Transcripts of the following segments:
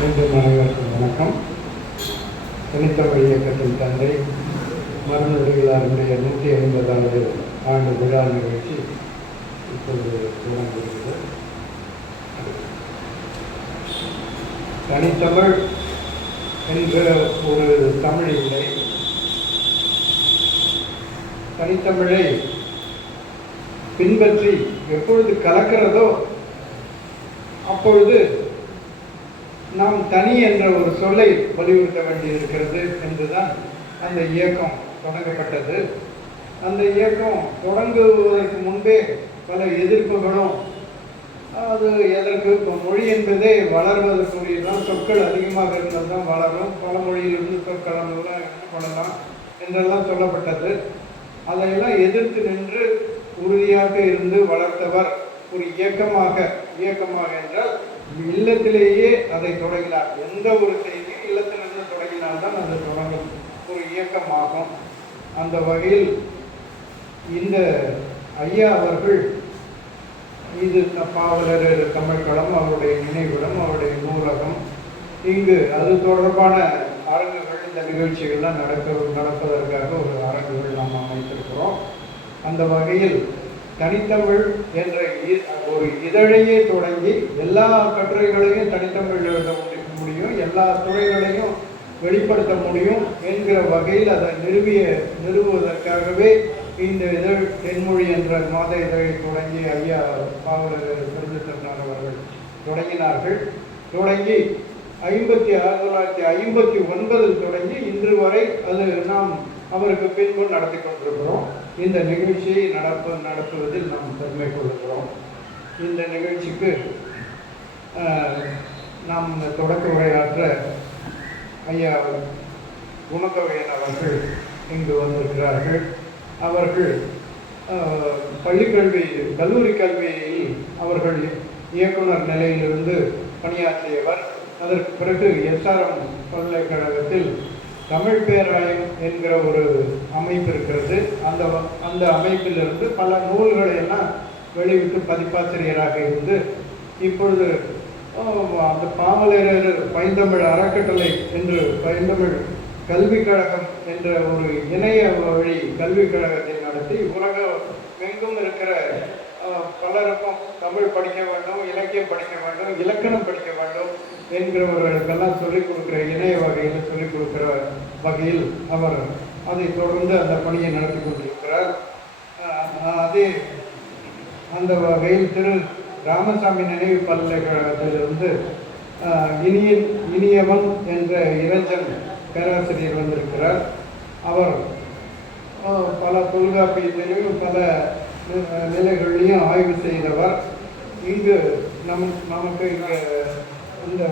மீண்டும் அனைவருக்கும் வணக்கம். தனித்தமிழ் இயக்கத்தின் தந்தை மருந்துடைகளாருடைய 150வது ஆண்டு விழா நிகழ்ச்சி இப்பொழுது தொடங்குகிறது. தனித்தமிழ் என்ற ஒரு தமிழ் இல்லை. தனித்தமிழை பின்பற்றி எப்பொழுது கலக்கிறதோ அப்பொழுது நாம் தனி என்ற ஒரு சொல்லை வலியுறுத்த வேண்டியிருக்கிறது என்றுதான் அந்த இயக்கம் தொடங்கப்பட்டது. அந்த இயக்கம் தொடங்குவதற்கு முன்பே பல எதிர்ப்புகளும், அது எதற்கு இப்போ மொழி என்பதே வளர்வதற்குரியதான், சொற்கள் அதிகமாக இருந்தால் தான் வளரும், பல மொழியிலிருந்து சொற்களெல்லாம் என்ன பண்ணலாம் என்றெல்லாம் சொல்லப்பட்டது. அதையெல்லாம் எதிர்த்து நின்று உறுதியாக இருந்து வளர்த்தவர் ஒரு இயக்கமாக என்றால் இல்லத்திலேயே அதை தொடங்கினார். எந்த ஒரு செய்தியும் இல்லத்திலிருந்து தொடங்கினால்தான் அது தொடங்கும் ஒரு இயக்கமாகும். அந்த வகையில் இந்த ஐயா அவர்கள் இது பாவலர் தமிழ்களம், அவருடைய நினைவிடம், அவருடைய நூலகம், இங்கு அது தொடர்பான அரங்குகள், இந்த நிகழ்ச்சிகள்லாம் நடப்பதற்காக ஒரு அரங்குகள் நாம் அமைத்திருக்கிறோம். அந்த வகையில் தனித்தமிழ் என்ற ஒரு இதழையே தொடங்கி எல்லா கட்டுரைகளையும் தனித்தமிழ் எழுத முடியும், எல்லா துறைகளையும் வெளிப்படுத்த முடியும் என்கிற வகையில் அதை நிறுவுவதற்காகவே இந்த இதழ் தென்மொழி என்ற மாத இதழை தொடங்கி ஐயா பாவலர் பெருந்தச்சனார் அவர்கள் தொடங்கினார்கள். தொடங்கி 1959 தொடங்கி இன்று வரை அது நாம் அவருக்கு பின்பு நடத்தி கொண்டிருக்கிறோம். இந்த நிகழ்ச்சியை நடத்துவதில் நாம் பெருமை கொள்கிறோம். இந்த நிகழ்ச்சிக்கு நாம் தொடக்க உரையாற்ற ஐயா குணக்கவையன் அவர்கள் இங்கு வந்திருக்கிறார்கள். அவர்கள் பள்ளிக்கல்வி, கல்லூரி கல்வியில் அவர்கள் இயக்குனர் நிலையிலிருந்து பணியாற்றியவர். அதற்கு பிறகு SRM பல்கலைக்கழகத்தில் தமிழ் பேராயம் என்கிற ஒரு அமைப்பு இருக்கிறது. அந்த அமைப்பிலிருந்து பல நூல்களை எல்லாம் வெளிவிட்டு பதிப்பாசிரியராக இருந்து இப்பொழுது அந்த பாவலர் பைந்தமிழ் அறக்கட்டளை என்று பைந்தமிழ் கல்விக் கழகம் என்ற ஒரு இணைய வழி கல்விக் கழகத்தை நடத்தி உலகமெங்கும் இருக்கிற பலருக்கும் தமிழ் படிக்க வேண்டும், இலக்கியம் படிக்க வேண்டும், இலக்கணம் படிக்க வேண்டும் என்கிறவர்களுக்கெல்லாம் சொல்லிக் கொடுக்குற இணைய வகையில் சொல்லிக் கொடுக்குற வகையில் அவர் அதை தொடர்ந்து அந்த பணியை நடத்தி கொண்டிருக்கிறார். அதே அந்த வகையில் திரு ராமசாமி நினைவு பல்கலைக்கழகத்திலிருந்து இனியவன் என்ற இளைஞன் பேராசிரியர் வந்திருக்கிறார். அவர் பல தொல்காப்பியத்திலையும் பல நிலைகளிலையும் ஆய்வு செய்தவர். இங்கு நமக்கு இங்கே இந்த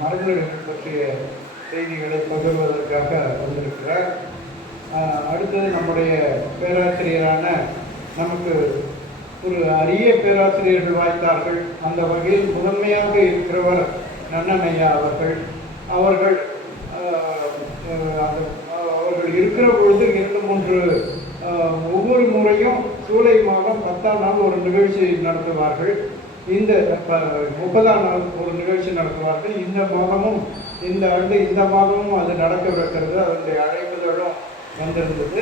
மரபுகள் பற்றிய செய்திகளை பகிர்வதற்காக வந்திருக்கிறார். அடுத்தது நம்முடைய பேராசிரியரான, நமக்கு ஒரு அரிய பேராசிரியர்கள் வாய்த்தார்கள். அந்த வகையில் முதன்மையாக இருக்கிறவர் நன்னன் ஐயா அவர்கள். அவர்கள் இருக்கிற பொழுது 2-3 ஒவ்வொரு முறையும் ஜூலை மாதம் 10ஆம் நாள் ஒரு நிகழ்ச்சி நடத்துவார்கள். இந்த 30ஆம் நாள் ஒரு நிகழ்ச்சி நடத்துவார்கள். இந்த மாதமும் அது நடக்கவிருக்கிறது. அதனுடைய அழைப்புதலும் வந்திருந்தது.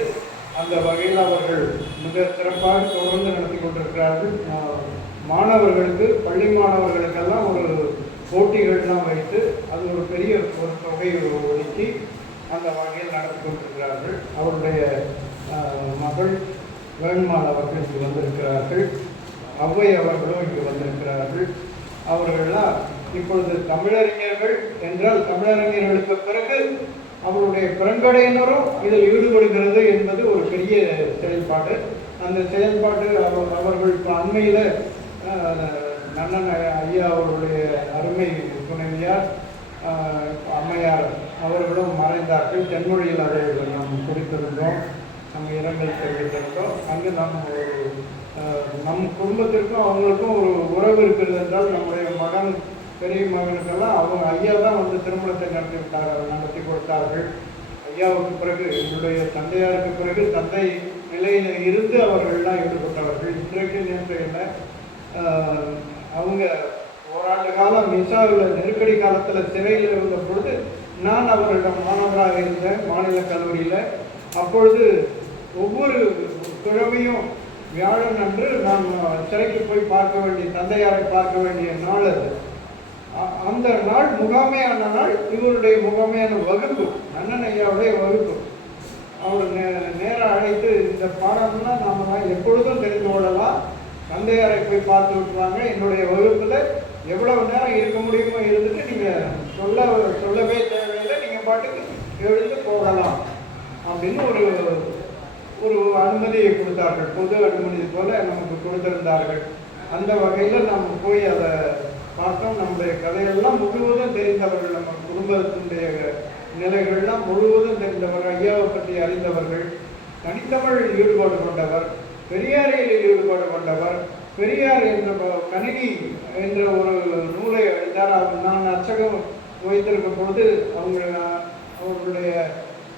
அந்த வகையில் அவர்கள் மிக சிறப்பாக தொடர்ந்து நடத்தி கொண்டிருக்கிறார்கள். மாணவர்களுக்கு, பள்ளி மாணவர்களுக்கெல்லாம் ஒரு போட்டிகள்லாம் வைத்து அது ஒரு பெரிய ஒரு தொகை ஒதுக்கி அந்த வகையில் நடத்தி கொண்டிருக்கிறார்கள். அவருடைய மகள் வேண்மாள் அவர்கள் இங்கு வந்திருக்கிறார்கள். ஔவை அவர்களும் இங்கு வந்திருக்கிறார்கள். அவர்கள்லாம் இப்பொழுது தமிழறிஞர்கள் என்றால் தமிழறிஞர்களுக்கு பிறகு அவருடைய பெருங்கடையினரும் இதில் ஈடுபடுகிறது என்பது ஒரு பெரிய செயல்பாடு. அந்த செயல்பாடு அவர்கள் இப்போ அண்மையில் நன்னன் ஐயா அவர்களுடைய அருமை துணைவியார் அம்மையார் அவர்களும் மறைந்தார்கள். தென்மொழியில் அதை நாம் குறித்திருந்தோம், நம்ம இரங்கல் தெரிவித்திருந்தோம். அங்கு நம் குடும்பத்திற்கும் அவங்களுக்கும் ஒரு உறவு இருக்கிறது என்றால், நம்முடைய மகன் பெரிய மகனுக்கெல்லாம் அவங்க ஐயா தான் வந்து திருமணத்தை நடத்தி கொடுத்தார்கள். ஐயாவுக்கு பிறகு, என்னுடைய தந்தையாருக்கு பிறகு தந்தை நிலையில் இருந்து அவர்கள்லாம் ஈடுபட்டவர்கள். இன்றைக்கு நேற்று என்ன அவங்க ஓராண்டு காலம் மிசாவில் நெருக்கடி காலத்தில் சிறையில் இருந்த பொழுது நான் அவரிடம் மாணவராக இருந்தேன் மாநில கல்லூரியில். அப்பொழுது ஒவ்வொரு கிழமையும் வியாழன் அன்று நான் சிறைக்கு போய் பார்க்க வேண்டிய தந்தையாரை பார்க்க வேண்டிய நாள் அது. அந்த நாள் முகாமையான நாள் இவருடைய முகாமையான வகுப்பு, அண்ணன் ஐயாவுடைய வகுப்பு. அவர் நேராக அழைத்து இந்த பாடம்லாம் நாம் தான் எப்பொழுதும் தெரிந்து கொள்ளலாம், தந்தையாரை போய் பார்த்து விட்டுருவாங்க, என்னுடைய வகுப்பில் எவ்வளவு நேரம் இருக்க முடியுமோ இருந்துட்டு நீங்கள் சொல்லவே தேவையில்லை, நீங்கள் பாட்டுக்கு எழுந்து போகலாம் அப்படின்னு ஒரு அனுமதியை கொடுத்தார்கள். பொது அனுமதி போல நமக்கு கொடுத்திருந்தார்கள். அந்த வகையில் நம்ம போய் அதை பார்த்தோம். நம்முடைய கதையெல்லாம் முழுவதும் தெரிந்தவர்கள், நம்ம குடும்பத்தினுடைய நிலைகள்லாம் முழுவதும் தெரிந்தவர்கள், ஐயாவை பற்றி அறிந்தவர்கள், தனித்தமிழில் ஈடுபாடு கொண்டவர், பெரியாரில் ஈடுபாடு கொண்டவர். பெரியார் என்ற கணினி என்ற ஒரு நூலை எழுதார். நான் அச்சகம் வைத்திருக்கும் பொழுது அவர்களுடைய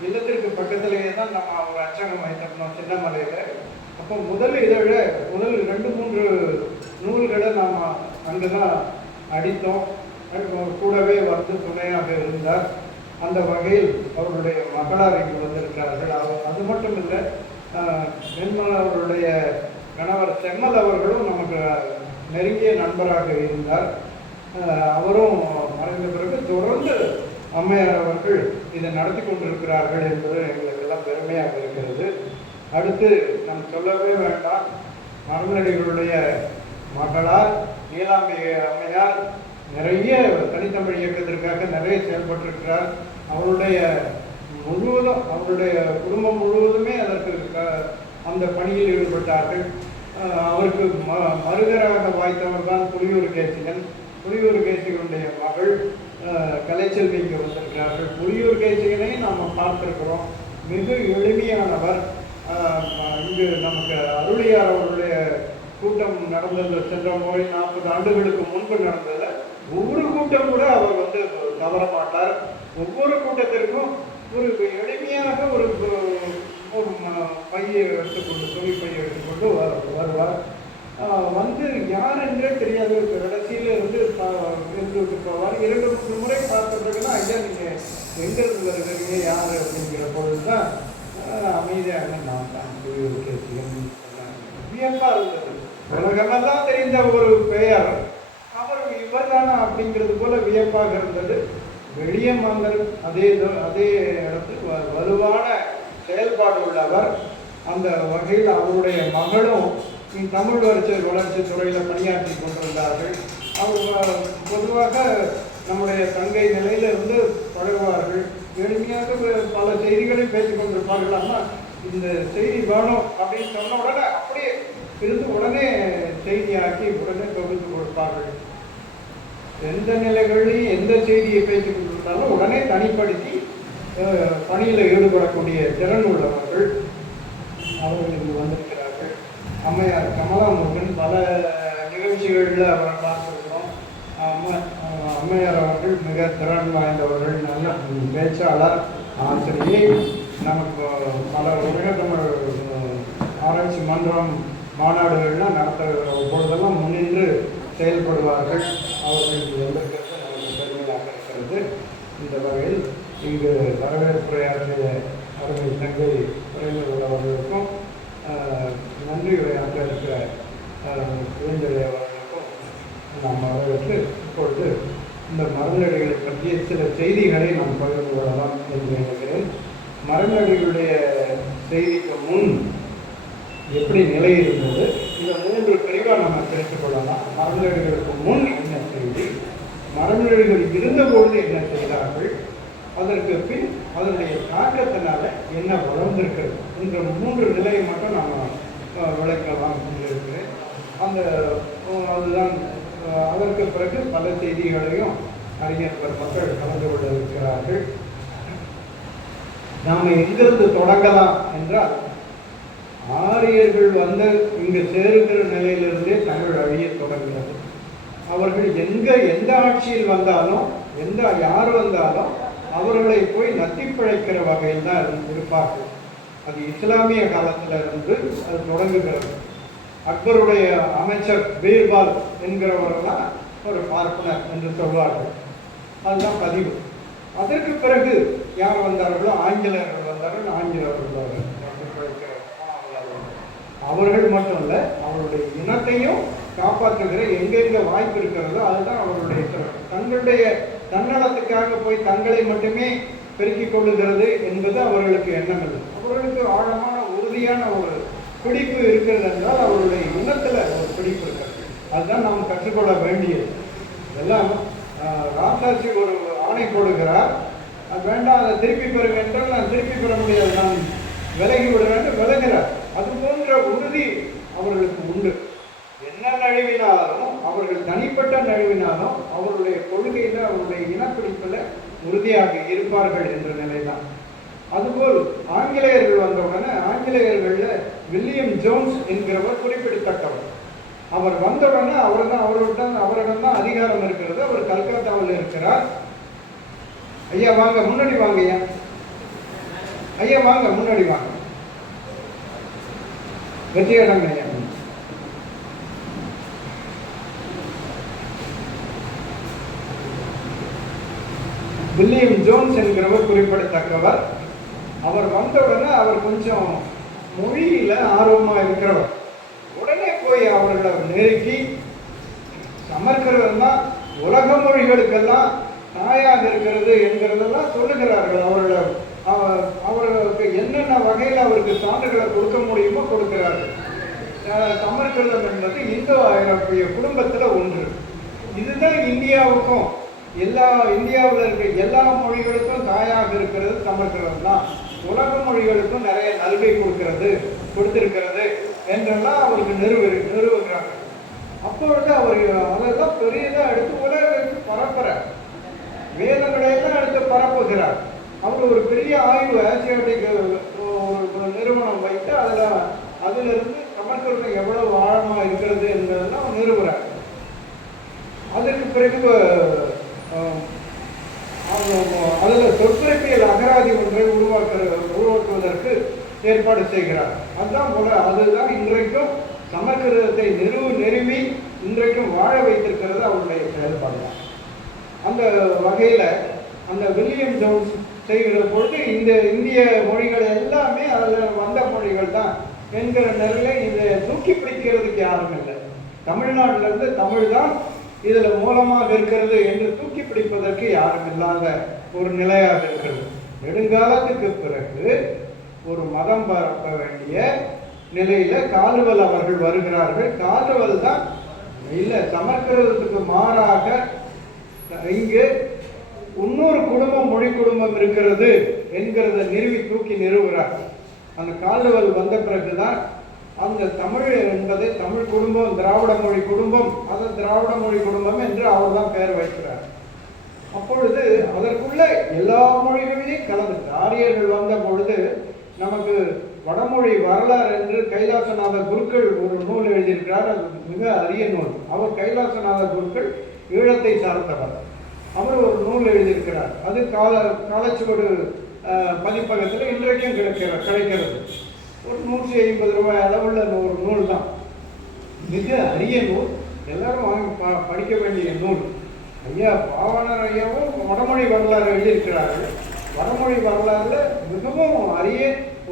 இல்லத்திற்கு பக்கத்திலேயே தான் நம்ம அவங்க அச்சகம் வைத்திருந்தோம் சின்னமலையில். அப்போ முதல் 2-3 நூல்களை நாம் அங்கே தான் அடித்தோம். கூடவே வந்து துணையாக இருந்தார். அந்த வகையில் அவருடைய மகளார் இங்கு வந்திருக்கிறார்கள். அது மட்டும் இல்லை, வெண்மல் அவருடைய கணவர் செம்மல் அவர்களும் நமக்கு நெருங்கிய நண்பராக இருந்தார். அவரும் மறைந்த பிறகு தொடர்ந்து அம்மையார் அவர்கள் இதை நடத்தி கொண்டிருக்கிறார்கள் என்பது எங்களுக்கு எல்லாம் பெருமையாக இருக்கிறது. அடுத்து நாம் சொல்லவே வேண்டாம், மரமலடிகளுடைய மகளார் நீலாம்பிகை அம்மையார் நிறைய தனித்தமிழ் இயக்கத்திற்காக நிறைய செயல்பட்டிருக்கிறார். அவருடைய குடும்பம் முழுவதுமே அதற்கு அந்த பணியில் ஈடுபட்டார்கள். அவருக்கு மருகராக வாய்த்தவர் தான் புலியூர் கேசிகன். புலியூர் கேசிகனுடைய மகள் கலைச்செல்வி இங்கே வந்திருக்கிறார்கள். புலியூர் கேசிகனை நாம் பார்த்திருக்கிறோம். மிக எளிமையானவர். இங்கு நமக்கு அருளியார் அவருடைய கூட்டம் நடந்தது சென்ற முறை 40 ஆண்டுகளுக்கு முன்பு நடந்தது. ஒவ்வொரு கூட்டம் கூட அவர் வந்து தவற மாட்டார். ஒவ்வொரு கூட்டத்திற்கும் ஒரு எளிமையாக ஒரு பையை எடுத்துக்கொண்டு துணி பையை எடுத்துக்கொண்டு வருவார். வந்து யார் என்றே தெரியாது. கடைசியில் இருந்து விட்டு போவார். 2-3 முறை பார்த்த பிறகுனா, ஐயா நீங்கள் எங்கிருந்து வருகிறீங்க யார் அப்படிங்கிற பொழுது தான் அமைதியாக நான் தான் வியப்பாக இருந்தது. உலகமெல்லாம் தெரிந்த ஒரு பெயர், அவர் இவர் தானா அப்படிங்கிறது போல வியப்பாக இருந்தது. வெளியே மன்னர் அதே இடத்துக்கு வலுவான செயல்பாடு உள்ளவர். அந்த வகையில் அவருடைய மகளும் தமிழ் வளர்ச்சி துறையில் பணியாற்றி கொண்டிருந்தார்கள். அவர் பொதுவாக நம்முடைய தங்கை நிலையிலிருந்து பழகுவார்கள். எளிமையாக பல செய்திகளை பேசிக் கொண்டிருப்பார்கள். ஆனால் இந்த செய்தி வேணும் அப்படின்னு சொன்ன உடனே அப்படியே இருந்து உடனே செய்தியாக்கி உடனே தொகுத்து கொடுப்பார்கள். எந்த நிலைகளிலும் எந்த செய்தியை பேசிக் கொண்டிருந்தாலும் உடனே தனிப்படுத்தி பணியில் ஈடுபடக்கூடிய திறன் உள்ளவர்கள் அவர்கள் இங்கு வந்திருக்கிறார்கள். அம்மையார் கமலா முருகன் பல நிகழ்ச்சிகளில் அவரை பார்த்துருக்கிறோம். அம்மையார் அவர்கள் மிக திறன் வாய்ந்தவர்கள், நல்ல பேச்சாளர், ஆசிரியை. நமக்கு பல உலக தமிழ் ஆராய்ச்சி மன்றம் மாநாடுகள்லாம் நடத்துகிற பொழுதெல்லாம் முன்னின்று செயல்படுவார்கள். அவர்கள் வந்திருக்கிறது நமக்கு பெருமையாக இருக்கிறது. இந்த வகையில் இங்கு வரவேற்புரையாற்றிய அருமை தங்கை குறைந்தவர் அவர்களுக்கும் நன்றி உரையாற்ற இருக்கிற இளைஞரை அவர்களுக்கும் நாம் வரவேற்று இப்பொழுது இந்த மரநடிகளை பற்றிய சில செய்திகளை நாம் பகிர்ந்து கொள்ளலாம் என்று நினைக்கிறேன். மரநடிகளுடைய செய்திக்கு முன் எப்படி நிலை இருந்தது, இந்த 3 பிரிவாக நம்ம தெரிந்து கொள்ளலாம். மரநடிகளுக்கு முன் என்ன செய்தி, மரநடிகள் இருந்தபொழுது என்ன செய்தார்கள், அதற்கு பின் அதனுடைய தாக்கத்தினால என்ன வளர்ந்திருக்கிறது என்ற 3 நிலையை மட்டும் நாம் விளக்கலாம் இருக்கிறேன். அதுதான் அதற்கு பிறகு பல செய்திகளையும் அறிஞர் மக்கள் கலந்து கொள்ள இருக்கிறார்கள். நாம் எங்கிருந்து தொடங்கலாம் என்றால், ஆரியர்கள் வந்து இங்கு சேருகிற நிலையிலிருந்தே தமிழ் அழிய தொடங்குகிறது. அவர்கள் எந்த ஆட்சியில் வந்தாலும் யார் வந்தாலும் அவர்களை போய் நத்தி பிழைக்கிற வகையில் தான் இருப்பார்கள். அது இஸ்லாமிய காலத்தில் இருந்து அது தொடங்குகிறது. அக்பருடைய அமைச்சர் பீர்பால் என்கிறவரெல்லாம் ஒரு பார்ப்பனர் என்று சொல்வார்கள். அதுதான் பதிவு. அதற்கு பிறகு யார் வந்தார்களோ ஆங்கிலேயர்கள் வந்தார்கள். ஆங்கிலேயர்கள் அவர்கள் மட்டும் இல்லை, அவருடைய இனத்தையும் காப்பாற்றுகிற எங்கெங்க வாய்ப்பு இருக்கிறதோ அதுதான் அவருடைய தங்களுடைய தன்னலத்துக்காக போய் தங்களை மட்டுமே பெருக்கிக் கொள்ளுகிறது என்பது அவர்களுக்கு எண்ணம் இல்லை. அவர்களுக்கு ஆழமான உறுதியான ஒரு பிடிப்பு இருக்கிறது என்றால் அவருடைய இனத்தில் ஒரு பிடிப்பு இருக்கிறது. அதுதான் நாம் கற்றுக்கொள்ள வேண்டியது. எல்லாம் ராமதாசி ஒரு ஆணை போடுகிறார், அது வேண்டாம் அதை திருப்பி பெறுங்க என்றால் நான் திருப்பி பெற முடியாது, நான் விலகி விடுறேன்னு விலகிறார். அது போன்ற உறுதி அவர்களுக்கு உண்டு. என்ன நழுவினாலும் அவர்கள் தனிப்பட்ட நழுவினாலும் அவருடைய கொள்கையில் அவருடைய இனப்பிடிப்பில் உறுதியாக இருப்பார்கள் என்ற நிலைதான். அதுபோல் ஆங்கிலேயர்கள் வந்தவுடனே ஆங்கிலேயர்களில் வில்லியம் ஜோன்ஸ் என்கிறவர் குறிப்பிடத்தக்கவர். அவர் வந்தவுடனே அவரிடம் தான் அதிகாரம் இருக்கிறது. அவர் கல்கத்தாவில் இருக்கிறார். ஐயா வாங்க முன்னாடி வாங்க, ஐயா வாங்க முன்னாடி வாங்க, வெற்றியிடம் ஐயா. William Jones என்கிறவர் குறிப்பிடத்தக்கவர். அவர் வந்தவுடனே அவர் கொஞ்சம் மொழியில ஆர்வமாக இருக்கிறவர். உடனே போய் அவர்களை நெருக்கி சமஸ்கிருதம் தான் உலக மொழிகளுக்கெல்லாம் தாயாக இருக்கிறது என்கிறதெல்லாம் சொல்லுகிறார்கள். அவர்களுக்கு என்னென்ன வகையில் அவருக்கு சான்றுகளை கொடுக்க முடியுமோ கொடுக்கிறார்கள். சமஸ்கிருதம் என்பது இந்தோ ஐரோப்பிய குடும்பத்தில் ஒன்று. இதுதான் இந்தியாவுக்கும் இந்தியாவில் இருக்கிற எல்லா மொழிகளுக்கும் தாயாக இருக்கிறது சமஸ்கிருதம் தான். உலக மொழிகளுக்கும் நிறைய நல்கை கொடுத்திருக்கிறது என்றெல்லாம் அவருக்கு நிறுவுகிறாங்க. அப்பொழுது அவர் அதெல்லாம் பெரியதாக எடுத்து உலகத்துக்கு பரப்புகிறார். வேதங்களையெல்லாம் எடுத்து பரப்புகிறார். அவர் ஒரு பெரிய ஆய்வு ஆசியாட்டிக் ஒரு நிறுவனம் வைத்து அதிலிருந்து சமஸ்கிருதம் எவ்வளவு ஆழமாக இருக்கிறது என்பதெல்லாம் நிறுவுகிறார். அதற்கு பிறகு அதில் சொற்பிறப்பியல் அகராதி ஒன்றை உருவாக்குவதற்கு ஏற்பாடு செய்கிறார். அதுதான் இன்றைக்கும் சமஸ்கிருதத்தை நிறுவி இன்றைக்கும் வாழ வைத்திருக்கிறது அவருடைய செயல்பாடு. அந்த வகையில் அந்த வில்லியம் ஜோன்ஸ் செய்கிற பொழுது இந்த இந்திய மொழிகள் எல்லாமே அதில் வந்த மொழிகள் தான் என்கிற நிலையில இதை தூக்கி பிடிக்கிறதுக்கு யாரும் இல்லை. தமிழ்நாட்டிலிருந்து தமிழ் தான் இதில் மூலமாக இருக்கிறது என்று தூக்கி பிடிப்பதற்கு யாரும் இல்லாத ஒரு நிலையாக இருக்கிறது. நெடுங்காலத்துக்கு பிறகு ஒரு மதம் பரப்ப வேண்டிய நிலையில காலுவல் அவர்கள் வருகிறார்கள். காலுவல் தான் இல்லை, சமஸ்கிருதத்துக்கு மாறாக இங்கு இன்னொரு குடும்பம் மொழி குடும்பம் இருக்கிறது என்கிறத தூக்கி நிறுவுகிறார். அந்த காலுவல் வந்த பிறகுதான் அந்த தமிழ் என்பதை தமிழ் குடும்பம், திராவிட மொழி குடும்பம், அது திராவிட மொழி குடும்பம் என்று அவர் தான் பெயர் வைக்கிறார். அப்பொழுது அதற்குள்ள எல்லா மொழிகளையும் கலந்து ஆரியர்கள் வந்த பொழுது நமக்கு வடமொழி வரலாறு என்று கைலாசநாத குருக்கள் ஒரு நூல் எழுதியிருக்கிறார். அது மிக அரிய நூல். அவர் கைலாசநாத குருக்கள் ஈழத்தை சார்ந்தவர். அவர் ஒரு நூல் எழுதியிருக்கிறார். அது காலச்சுவடு பதிப்பகத்தில் இன்றைக்கும் கிடைக்கிறது. ஒரு 150 ரூபாய் அளவுள்ள ஒரு நூல் தான். மிக அரிய நூல், எல்லாரும் வாங்கி படிக்க வேண்டிய நூல். ஐயா பாவாணர் ஐயாவும் வடமொழி வரலாறு எழுதியிருக்கிறார்கள். வடமொழி வரலாறுல மிகவும் அரிய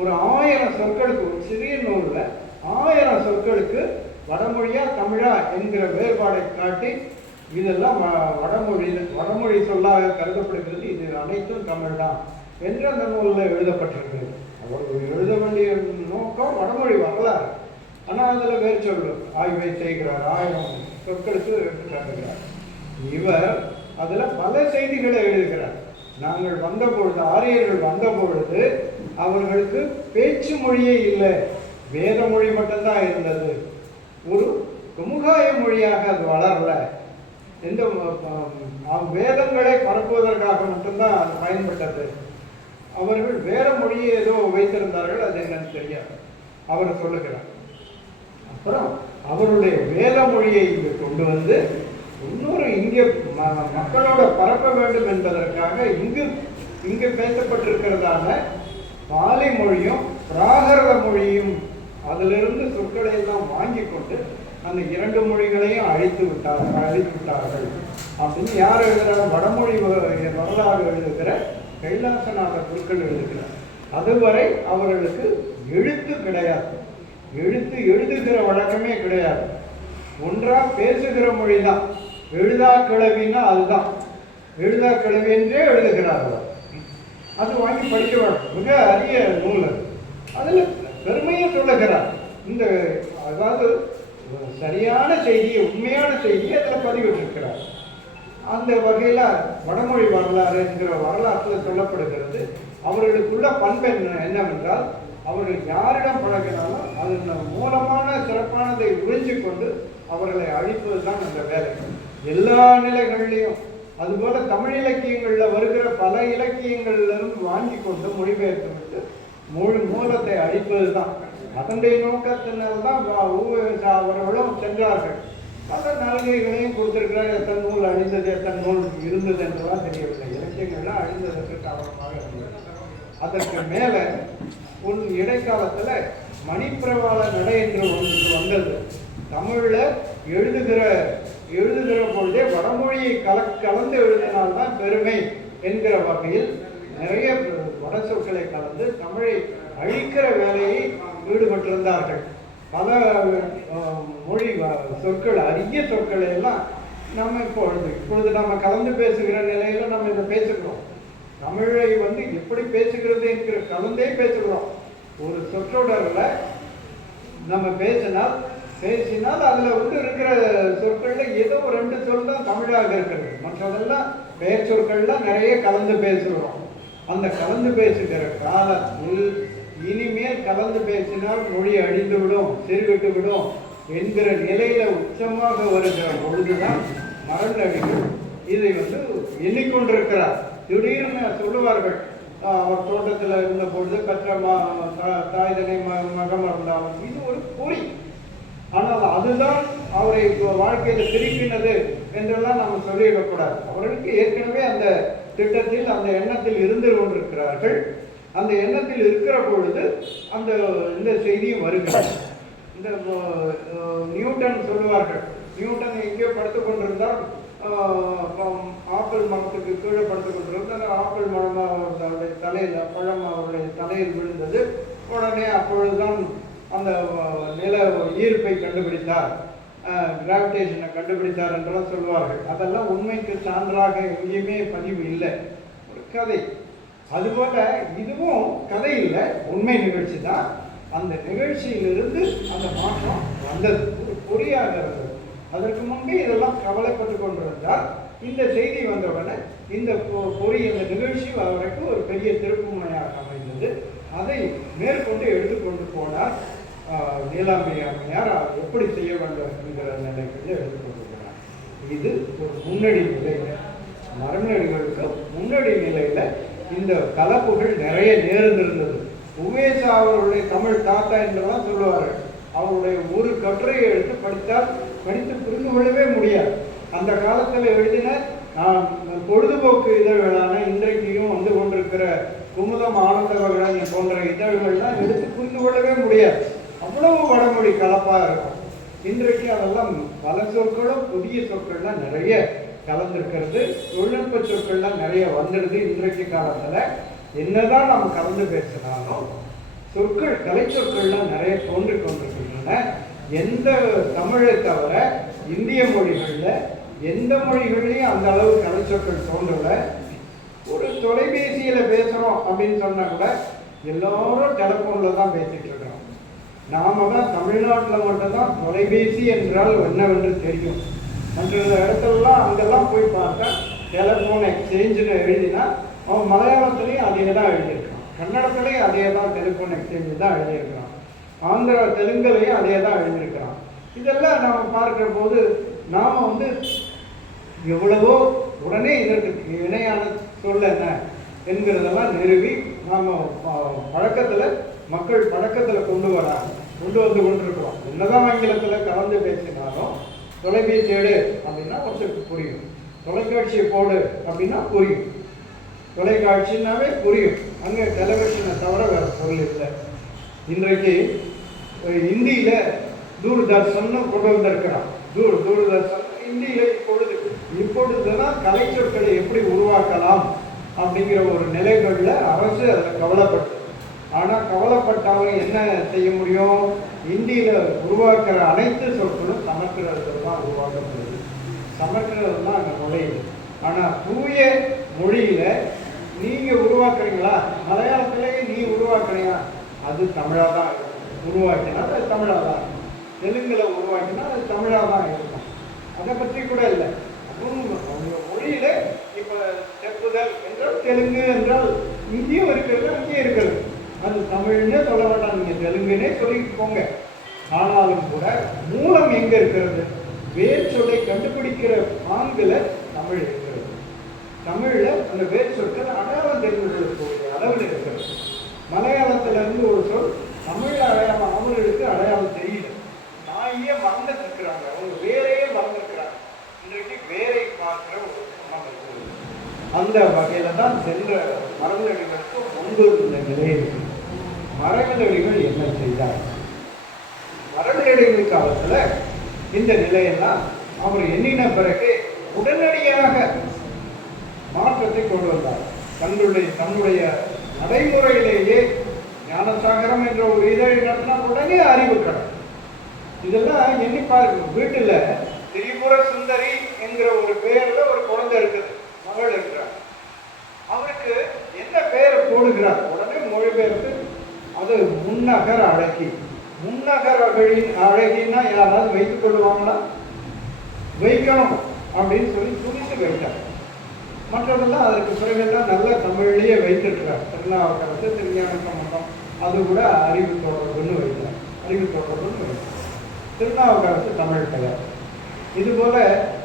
ஒரு 1000 சொற்களுக்கு, ஒரு சிறிய நூலில் 1000 சொற்களுக்கு வடமொழியா தமிழா என்கிற வேறுபாடை காட்டி இதெல்லாம் வடமொழி சொல்லாக கருதப்படுகிறது, இது அனைத்தும் தமிழ் தான் என்று அந்த நூலில் எழுதப்பட்டிருக்கிறது. அவர்கள் எழுத வேண்டிய நோக்கம் வடமொழி வரலாறு. ஆனால் அதில் வேறு சொல்லு ஆய்வை செய்கிறார். 1000 சொற்களுக்கு எடுத்துக்காட்டுகிறார். இவர் அதில் பல செய்திகளை எழுதுகிறார். நாங்கள் வந்தபொழுது, ஆரியர்கள் வந்தபொழுது அவர்களுக்கு பேச்சு மொழியே இல்லை, வேத மொழி மட்டும்தான் இருந்தது. ஒரு சமுதாய மொழியாக அது வளரல. எந்த வேதங்களை பரப்புவதற்காக மட்டும்தான் அது பயன்பட்டது. அவர்கள் வேற மொழியை ஏதோ வைத்திருந்தார்கள், அது என்னன்னு தெரியாது அவர் சொல்லுகிறார். அப்புறம் அவருடைய வேத மொழியை இங்கு கொண்டு வந்து இன்னொரு இங்கே மக்களோட பரப்ப வேண்டும் என்பதற்காக இங்கு பேசப்பட்டிருக்கிறதான பாலி மொழியும் பிராகிருத மொழியும் அதிலிருந்து சொற்களை எல்லாம் வாங்கி கொண்டு அந்த 2 மொழிகளையும் அழித்து விட்டார்கள் அப்படின்னு யார் எழுதுகிறார்? வடமொழி வரலாறு எழுதுகிற கைலாசநாத குருக்கள் எழுதுகிறார். அதுவரை அவர்களுக்கு எழுத்து கிடையாது, எழுதுகிற வழக்கமே கிடையாது. ஒன்றா பேசுகிற மொழி தான். எழுதா கிழவின்னா அதுதான், எழுதா கிழவி என்றே எழுதுகிறார்கள். அது வாங்கி படிக்க வேண்டும். மிக அரிய நூல் அது. அதில் பெருமையை சொல்லுகிறார். இந்த அதாவது சரியான செய்தியை, உண்மையான செய்தியை அதில் பதிவிட்டிருக்கிறார். அந்த வகையில் வடமொழி வரலாறு என்கிற வரலாற்றில் சொல்லப்படுகிறது. அவர்களுக்குள்ள பண்பு என்னவென்றால், அவர்கள் யாரிடம் பழகினாலும் அதன் மூலமான சிறப்பானதை உறிஞ்சி கொண்டு அவர்களை அழிப்பது தான் அந்த வேலை எல்லா நிலைகளிலையும். அதுபோல தமிழ் இலக்கியங்களில் வருகிற பல இலக்கியங்களிலிருந்து வாங்கி கொண்டு மொழிபெயர்த்து விட்டு மூலத்தை அழிப்பது தான் அதனுடைய நோக்கத்தினால்தான் அவர்களும் சென்றார்கள். பல நாளிகைகளையும் கொடுத்திருக்கிறார். எத்தனை நூல் அழிந்தது, எத்தனை நூல் இருந்தது என்றெல்லாம் தெரியவில்லை. இலக்கியங்கள்லாம் அழிந்ததற்கு காரணமாக இருந்தது. அதற்கு மேலே இடைக்காலத்தில் மணிப்பிரவாள நடை என்று ஒன்று வந்தது. தமிழில் எழுதுகிற பொழுதே வடமொழியை கலந்து எழுதினால்தான் பெருமை என்கிற வகையில் நிறைய வட சொற்களை கலந்து தமிழை அழிக்கிற வேலையை ஈடுபட்டிருந்தார்கள். பல மொழி சொற்கள், அரிய சொற்களை எல்லாம் நம்ம இப்பொழுது நம்ம கலந்து பேசுகிற நிலையில நம்ம இதை பேசுகிறோம். தமிழை எப்படி பேசுகிறது என்கிற கலந்தே பேசுகிறோம். ஒரு சொற்றொடரில் நம்ம பேசினால் அதில் இருக்கிற சொற்கள்ல ஏதோ 2 சொல் தான் தமிழாக இருக்கிறது. மற்றதெல்லாம் பெயர் சொற்கள்லாம் நிறைய கலந்து பேசுகிறோம். அந்த கலந்து பேசுகிற காலத்தில் இனிமேல் கலந்து பேசினால் மொழி அழிந்துவிடும், சீர்விட்டு விடும் என்கிற நிலையில உச்சமாக வருகிற பொழுதுதான் மரநடிகள் இதை எண்ணிக்கொண்டிருக்கிறார். திடீர்னு சொல்லுவார்கள், அவர் தோட்டத்தில் இருந்த பொழுது பெற்ற தாய்தனை மகமறந்தாலும் இது ஒரு பொறி. ஆனால் அதுதான் அவரை வாழ்க்கையில் திருப்பினது என்றெல்லாம் நம்ம சொல்லிவிடக்கூடாது. அவர்களுக்கு ஏற்கனவே அந்த திட்டத்தில், அந்த எண்ணத்தில் இருந்து கொண்டிருக்கிறார்கள். அந்த எண்ணத்தில் இருக்கிற பொழுது இந்த செய்தியும் வருகிறது. இந்த நியூட்டன் சொல்லுவார்கள், நியூட்டன் எங்கேயோ படுத்து கொண்டிருந்தால் ஆப்பிள் மரத்துக்கு கீழே படுத்து கொண்டிருந்தால் ஆப்பிள் மரம் அவருடைய தலையில், பழம் அவருடைய தலையில் விழுந்தது. உடனே அப்பொழுதுதான் அந்த நில ஈர்ப்பை கண்டுபிடித்தார், கிராவிடேஷனை கண்டுபிடித்தார் என்றெல்லாம் சொல்வார்கள். அதெல்லாம் உண்மைக்கு சான்றாக எங்கேயுமே பதிவு இல்லை, ஒரு கதை. அதுபோல இதுவும் கதை இல்லை, உண்மை நிகழ்ச்சி தான். அந்த நிகழ்ச்சியிலிருந்து அந்த மாற்றம் வந்தது, ஒரு பொறியாக இருந்தது. அதற்கு முன்பே இதெல்லாம் கவலைப்பட்டு கொண்டிருந்தால் இந்த செய்தி வந்தவுடனே இந்த பொறி, இந்த நிகழ்ச்சி வரைக்கும் ஒரு பெரிய திருப்புமுனையாக அமைந்தது. அதை மேற்கொண்டு எடுத்துக்கொண்டு போனார் நீலாம்பி அம்மையார். எப்படி செய்ய வேண்டும் என்கிற நிலைக்கு எடுத்துக்கொண்டிருக்கிறார். இது ஒரு முன்னணி நிலையில, மரநடிகளுக்கு முன்னணி நிலையில இந்த கலப்புகள் நிறைய நேர்ந்திருந்தது. உவேசா அவர்களுடைய தமிழ் தாத்தா என்றெல்லாம் சொல்லுவார்கள். அவருடைய ஒரு கட்டுரையை எடுத்து படித்து புரிந்து கொள்ளவே முடியாது. அந்த காலத்தில் எழுதின பொழுதுபோக்கு இதழ்களான இன்றைக்கும் கொண்டிருக்கிற குமுதம், ஆனந்த விகடன் போன்ற இதழ்கள்லாம் எடுத்து புரிந்து கொள்ளவே முடியாது. அவ்வளவு வடமொழி கலப்பாக இருக்கும். இன்றைக்கு அதெல்லாம் பல சொற்களும் புதிய சொற்கள்லாம் நிறைய கலந்துருக்கிறது. தொழில்நுட்ப சொற்கள்லாம் நிறைய வந்துடுது. இன்றைக்கு காலத்தில் என்னதான் நம்ம கலந்து பேசினாலும் சொற்கள், கலை சொற்கள்லாம் நிறைய தோன்றிக் கொண்டிருக்கின்றன. எந்த தமிழை தவிர இந்திய மொழிகளில் எந்த மொழிகள்லையும் அந்த அளவு கலை சொற்கள் தோன்றலை. ஒரு தொலைபேசியில் பேசுகிறோம் அப்படின்னு சொன்னால் கூட எல்லோரும் டெலிஃபோனில் தான் பேசிகிட்டு இருக்கிறோம். நாம தான் தமிழ்நாட்டில் மட்டும்தான் தொலைபேசி என்றால் என்னவென்று தெரியும். மற்ற இடத்துலலாம் அங்கெல்லாம் போய் பார்த்தா டெலிஃபோன் எக்ஸ்சேஞ்சுன்னு எழுதினா அவன் மலையாளத்துலேயும் அதே தான் எழுதியிருக்கான், கன்னடத்துலேயும் அதே தான் டெலிஃபோன் எக்ஸ்சேஞ்சு தான் எழுதியிருக்கிறான், ஆந்திரா தெலுங்குலையும் அதே தான் எழுதியிருக்கிறான். இதெல்லாம் நாம் பார்க்குற போது நாம் எவ்வளவோ உடனே இதற்கு இணையான சொல் என்ன என்கிறதெல்லாம் நிறுவி நாம் மக்கள் பழக்கத்தில் கொண்டு வந்து கொண்டிருக்கிறோம். என்னதான் ஆங்கிலத்தில் கலந்து பேசினாலும் தொலைபேசி எடு அப்படின்னா ஒருத்தருக்கு புரியும், தொலைக்காட்சியை போடு அப்படின்னா புரியும், தொலைக்காட்சின்னாவே புரியும். அங்கே டெலிவிஷனை தவிர வேறு பொருள் இல்லை. இன்றைக்கு ஹிந்தியில் தூர்தர்ஷன் கொண்டு வந்திருக்கிறான். தூர்தர்ஷன் இந்தியில இப்பொழுதுதான் கலை சொற்களை எப்படி உருவாக்கலாம் அப்படிங்கிற ஒரு நிலைகளில் அரசு அதில் கவலைப்பட்டது. ஆனால் கவலைப்பட்டாலும் என்ன செய்ய முடியும்? இந்தியில் உருவாக்குற அனைத்து சொற்களும் சமஸ்கிருதத்தில் தான் உருவாக்க முடியுது. சமஸ்கிருதம் தான் அங்கே நுழையுது. ஆனால் தூய மொழியில நீங்க உருவாக்குறீங்களா? மலையாளத்திலேயே நீ உருவாக்குறியா? அது தமிழாக தான் உருவாக்கினா அது தமிழாக தான் இருக்கும். தெலுங்குல உருவாக்கினா அது தமிழாக தான் இருக்கும். அதை பற்றி கூட இல்லை. அவங்க மொழியில இப்ப செப்புதல் என்றால் தெலுங்கு என்றால் இங்கேயும் இருக்கிறது, அங்கேயும் இருக்கிறது. அது தமிழ்னே சொல்ல வேண்டாம், நீங்க தெலுங்குன்னே சொல்லிட்டு போங்க. ஆனாலும் கூட மூலம் எங்க இருக்கிறது? வேர் சொல்லை கண்டுபிடிக்கிற பாங்குல தமிழ் இருக்கிறது. தமிழ்ல அந்த வேர் சொற்கள் அடையாளம் தெரிந்து கொள்ளக்கூடிய அளவில் இருக்கிறது. மலையாளத்துல இருந்து ஒரு சொல் தமிழ்ல அடையாளம் அவங்களுக்கு அடையாளம் தெரியல. நாயே மறந்துட்டு இருக்கிறாங்க, அவங்க வேறையே மறந்துருக்கிறாங்க. இன்றைக்கு வேரை பார்க்கிற ஒரு குணம் இருக்கிறது. அந்த வகையில தான் சென்ற மரபுகளுக்கு முன்பு இந்த நிலை இருக்கு. மரபுகள் என்ன செய்தார்? மரபுகள் காலத்துல இந்த நிலையெல்லாம் அவர் எண்ணின பிறகு உடனடியாக மாற்றத்தை கொண்டு வந்தார். தன்னுடைய நடைமுறையிலேயே ஞானசாகரம் என்ற ஒரு இதழை நடத்தினா உடனே அறிவு கடை. இதெல்லாம் எண்ணி பாருங்க. வீட்டுல திரிபுர சுந்தரி என்கிற ஒரு பெயர்ல ஒரு குழந்தை இருக்குது, மகள் இருக்கிறார். அவருக்கு என்ன பெயரை போடுகிறார்? உடனே மொழிபெயர்த்து அது முன்னகர் அழகி. முன்னகர் அழகின்னா யாராவது வைத்துக் கொள்ளுவாங்களா? வைக்கணும் அப்படின்னு சொல்லி துணித்து வைத்தார். மற்றதெல்லாம் அதற்கு பிறகுலாம் நல்ல தமிழிலேயே வைத்திருக்கிறார். திருநாவுக்கரசு, திருஞான சம்பந்தம், அது கூட அறிவு தொடர்புன்னு வைத்தார். திருநாவுக்கரசு தமிழ் பெயர். இது போல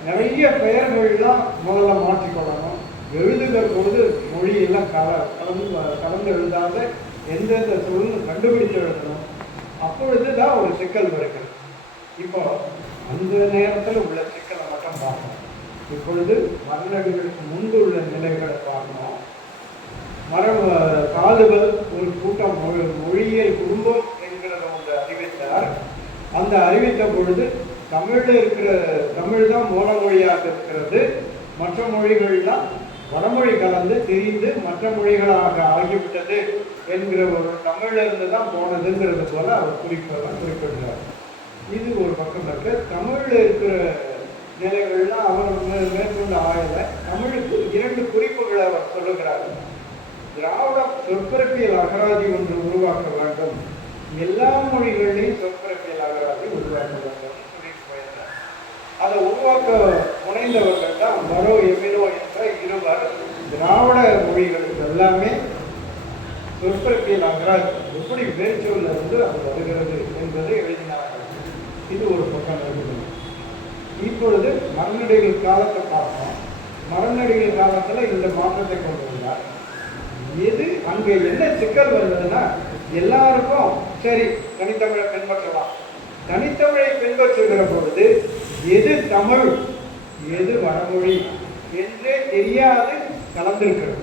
நிறைய பெயர்கள்லாம் முதல்ல மாற்றிக்கொள்ளணும். எழுதுகிற பொழுது மொழியெல்லாம் கலந்து எழுதாத எந்தெந்த சொல்லும் கண்டுபிடித்து எழுதணும். அப்பொழுதுதான் ஒரு சிக்கல் வருகிறது. இப்போ அந்த நேரத்தில் உள்ள சிக்கலை மட்டும் பார்க்கணும். இப்பொழுது மரநடிகளுக்கு முன்பு உள்ள நிலைகளை பார்க்கணும். காதுகள் ஒரு கூட்டம் மொழியியல் குடும்பம் என்கிறத ஒன்று அறிவித்தார். அந்த அறிவித்த பொழுது தமிழ் தான் மூல மொழியாக இருக்கிறது, மற்ற மொழிகள்லாம் வடமொழி கலந்து திரிந்து மற்ற மொழிகளாக ஆகிவிட்டது என்கிற ஒரு தமிழிலிருந்து தான் போனதுங்கிறது போல அவர் குறிப்பிடுறார். இது ஒரு பக்கம் இருக்கு. தமிழ்ல இருக்கிற நிலைகள்லாம் அவர் மேற்கொண்ட ஆய்வுல தமிழுக்கு 2 குறிப்புகளை அவர் சொல்லுகிறார். திராவிட சொற்பிறப்பியல் அகராதி ஒன்று உருவாக்க வேண்டும், எல்லா மொழிகளிலையும் சொற்பிறப்பியல் அகராதி உருவாக்க வேண்டும் சொல்லிட்டு போயிருந்தார். அதை உருவாக்க முனைந்தவர்கள் தான் மரோ எமினோ என்ற இருவர் திராவிட மொழிகளுக்கு எல்லாமே சொற்பிறப்பியல் அகராதி எப்படி வேர்ச்சொல்ல இருந்து அது வருகிறது என்பதை எழுதினார்கள். இது ஒரு பக்கம் இருக்குது. இப்பொழுது மரநடிகள் காலத்தை பார்ப்போம். மரநடிகள் காலத்துல இந்த மாற்றத்தை கொண்டு வந்தார். எது அங்க என்ன சிக்கல் வந்ததுன்னா, எல்லாருக்கும் சரி தனித்தமிழை பின்பற்றலாம். தனித்தமிழை பின்பற்றுகிற பொழுது எது தமிழ் எது வடமொழி என்றே தெரியாது கலந்திருக்கிறது.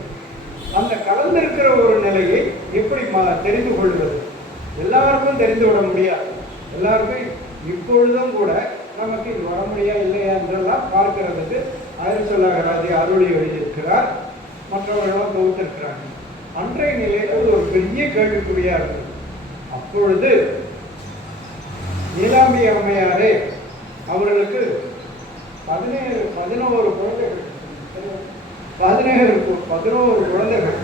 அந்த கலந்திருக்கிற ஒரு நிலையை எப்படி தெரிந்து கொள்வது? எல்லாருக்கும் தெரிந்து விட முடியாது. எல்லாருக்கும் இப்பொழுதும் கூட நமக்கு இது வடமொழியா இல்லையா என்றெல்லாம் பார்க்கிறதுக்கு அகராதி அருளி எழுதியிருக்கிறார், மற்றவர்களும் தொகுத்திருக்கிறாங்க. அன்றைய நிலையில் ஒரு பெரிய கேள்விக்குறியா இருந்தது. அப்பொழுது நீலாம்பி அம்மையாரே அவர்களுக்கு 11 குழந்தைகள், 11 குழந்தைகள்.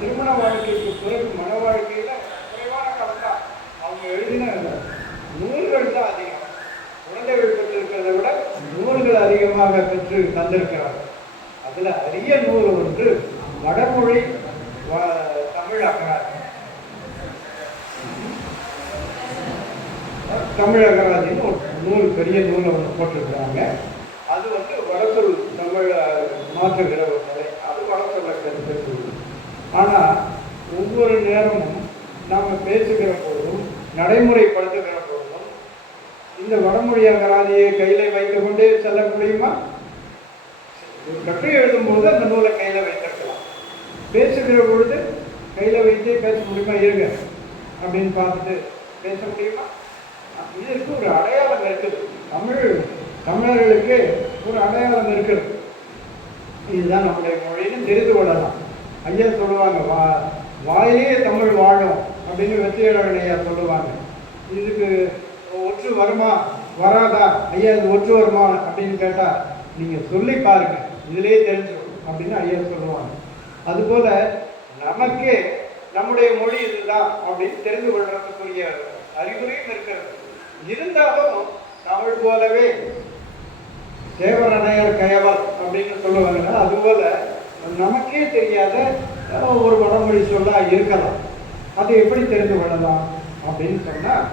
திருமண வாழ்க்கைக்கு பிறகு மன வாழ்க்கையில குறைவான காலம் தான். அவங்க எழுதின நூல்கள் தான் அதிகம். குழந்தைகள் பெற்றிருக்கிறதை விட நூல்கள் அதிகமாக பெற்று தந்திருக்கிறார்கள். அதுல அரிய நூல் ஒன்று வடமொழி தமிழ் அகராதி. தமிழ் அகராதின்னு ஒரு நூல், பெரிய நூலை ஒன்று போட்டிருக்கிறாங்க. அது வடசொல் தமிழ் மாற்றுகிற ஒரு நிலை. அது வடசொல்ல கருத்து. ஆனா ஒவ்வொரு நேரமும் நாம பேசுகிற பொழுதும் நடைமுறைப்படுத்துகிற பொழுதும் இந்த வடமொழி அகராதியை கையில வைத்துக் கொண்டே செல்ல முடியுமா? கட்டுரை எழுதும் போது அந்த நூலை கையில வைத்திருக்கலாம். பேசுகிற பொழுது கையில வைத்தே பேச முடியுமா? இருங்க அப்படின்னு பார்த்துட்டு பேச முடியுமா? இதற்கு ஒரு அடையாளம் இருக்குது. தமிழர்களுக்கு ஒரு அடையாளம் இருக்குது. இதுதான் நம்முடைய மொழின்னு தெரிந்து கொள்ளலாம். ஐயா சொல்லுவாங்க, வாயிலே தமிழ் வாழும் அப்படின்னு வெற்றியாளர் ஐயா சொல்லுவாங்க. இதுக்கு ஒற்று வருமா வராதா ஐயா, இது ஒற்று வருமா அப்படின்னு கேட்டால் நீங்கள் சொல்லி பாருங்க, இதிலே தெரிஞ்சிடும் அப்படின்னு ஐயா சொல்லுவாங்க. அதுபோல் நமக்கே நம்முடைய மொழி இதுதான் அப்படின்னு தெரிந்து கொள்றதுக்குரிய அறிகுறியும் இருக்கிறது. இருந்தாலும் தமிழ் போலவே தேவரணையர் கயவர் அப்படின்னு சொல்லுவாங்க. அதுபோல நமக்கே தெரியாத ஒரு வடமொழி சொல்ல இருக்கலாம். அது எப்படி தெரிந்து கொள்ளலாம் அப்படின்னு சொன்னால்,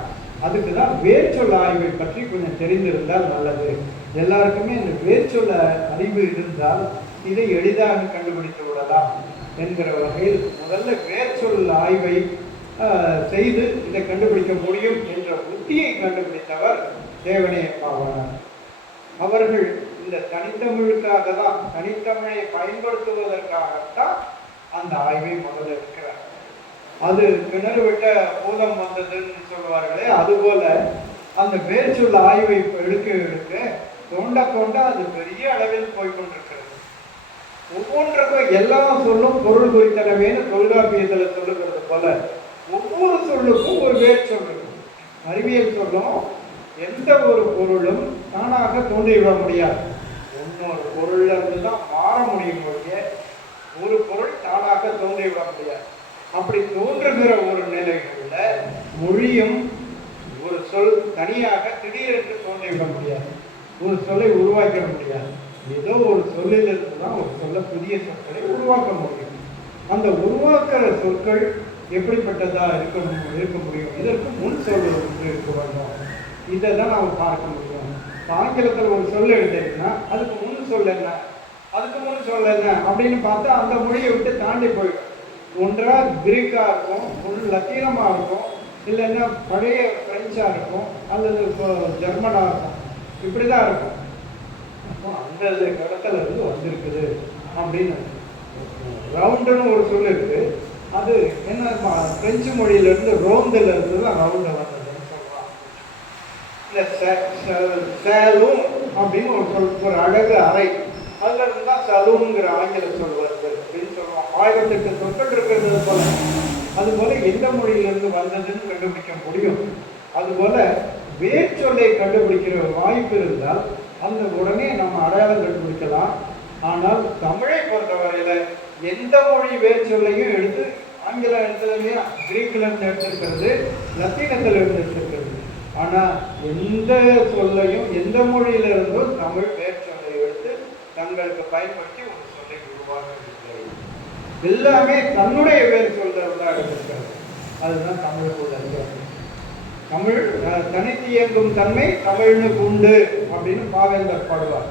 அதுக்கு தான் வேர்ச்சொல் ஆய்வை பற்றி கொஞ்சம் தெரிந்திருந்தால் நல்லது. எல்லாருக்குமே இந்த வேர்ச்சொல்ல அறிவு இருந்தால் இதை எளிதாக கண்டுபிடித்து விடலாம் என்கிற வகையில் முதல்ல வேர்ச்சொல் ஆய்வை செய்து இதை கண்டுபிடிக்க முடியும் என்ற புத்தியை கண்டுபிடித்தவர் தேவனே பாவாணர். அவர்கள் இந்த தனித்தமிழுக்காக தான், தனித்தமிழை பயன்படுத்துவதற்காகத்தான் அந்த ஆய்வை முதல்ல இருக்கிறார். அது கிணறு விட்ட பூதம் வந்ததுன்னு சொல்லுவார்களே, அதுபோல அந்த வேர்ச்சொல் ஆய்வை எடுக்க தோண்ட அது பெரிய அளவில் போய்கொண்டிருக்கிறது. ஒவ்வொன்றுக்கும் எல்லா சொல்லும் பொருள் குறித்தனவேன்னு தொல்காப்பியத்தில் சொல்லுகிறது போல ஒவ்வொரு சொல்லுக்கும் ஒரு வேர்ச்சொல் இருக்கும். அறிவியல் சொல்லும் எந்த ஒரு பொருளும் தானாக தோன்றிவிட முடியாது. இன்னொரு பொருள்ல இருந்து தான் மாற முடியும் ஒழிய ஒரு பொருள் தானாக தோன்றிவிட முடியாது. அப்படி தோன்றுகிற ஒரு நிலைகள்ல மொழியும் ஒரு சொல் தனியாக திடீரென்று தோன்றிவிட முடியாது. ஒரு சொல்லை உருவாக்கிட முடியாது. ஏதோ ஒரு சொல்லிலிருந்து தான் ஒரு சொல்ல புதிய சொற்களை உருவாக்க முடியும். அந்த உருவாக்குற சொற்கள் எப்படிப்பட்டதா இருக்க முடியும்? இதற்கு முன் சொல் இருக்க வேண்டும். இதை தான் நாம் பார்க்க முடியும். ஆங்கிலத்தில் ஒரு சொல் எடுத்தீங்கன்னா அதுக்கு முன் சொல் என்ன, அதுக்கு முன் சொல் என்ன அப்படின்னு பார்த்தா அந்த மொழியை விட்டு தாண்டி போயிடும். ஒன்றா கிரீக்கா இருக்கும், ஒன்று லத்தீனமா இருக்கும், இல்லைன்னா பழைய பிரெஞ்சா இருக்கும், அல்லது ஜெர்மனா இருக்கும். இப்படிதான் இருக்கும். அப்போ அந்த இடத்துல இருந்து வந்திருக்குது அப்படின்னு. ரவுண்டுன்னு ஒரு சொல் இருக்கு. அது என்ன, பிரெஞ்சு மொழியிலிருந்து ரோந்துல இருந்து தான் ரவுண்டு வந்ததுன்னு சொல்றான். இந்த சேலும் அப்படின்னு ஒரு சொல், ஒரு அழகு அறை, அதுல இருந்து தான் சலூன்ங்கிற ஆங்கில சொல் வருது அப்படின்னு சொல்லுவோம். 1008 சொற்கள் இருக்கிறது போல. அதுபோல எந்த மொழியிலிருந்து வந்ததுன்னு கண்டுபிடிக்க முடியும். அதுபோல வேர்ச்சொல்லை கண்டுபிடிக்கிற வாய்ப்பு இருந்தால் அந்த உடனே நம்ம அடையாளம் கண்டுபிடிக்கலாம். ஆனால் தமிழை பொறுத்தவரையில எந்த மொழி வேர்ச்சொல்லையும் எடுத்து, ஆங்கிலம் எடுத்ததுலையா கிரீக்கில் இருந்து எடுத்திருக்கிறது, லத்தீனத்தில் இருந்து எடுத்திருக்கிறது. ஆனால் எந்த சொல்லையும் எந்த மொழியிலிருந்தும் தமிழ் வேர்ச்சொல்லை எடுத்து தங்களுக்கு பயன்படுத்தி ஒரு சொல்லை உருவாக்கவில்லை. எல்லாமே தன்னுடைய வேர்ச்சொல்ல தான் எடுத்திருக்கிறது. அதுதான் தமிழுக்குள்ள இருக்கிறது. தமிழ் தனித்து இயங்கும் தன்மை தமிழுக்கு உண்டு அப்படின்னு பாவேந்தர் பாடுவார்.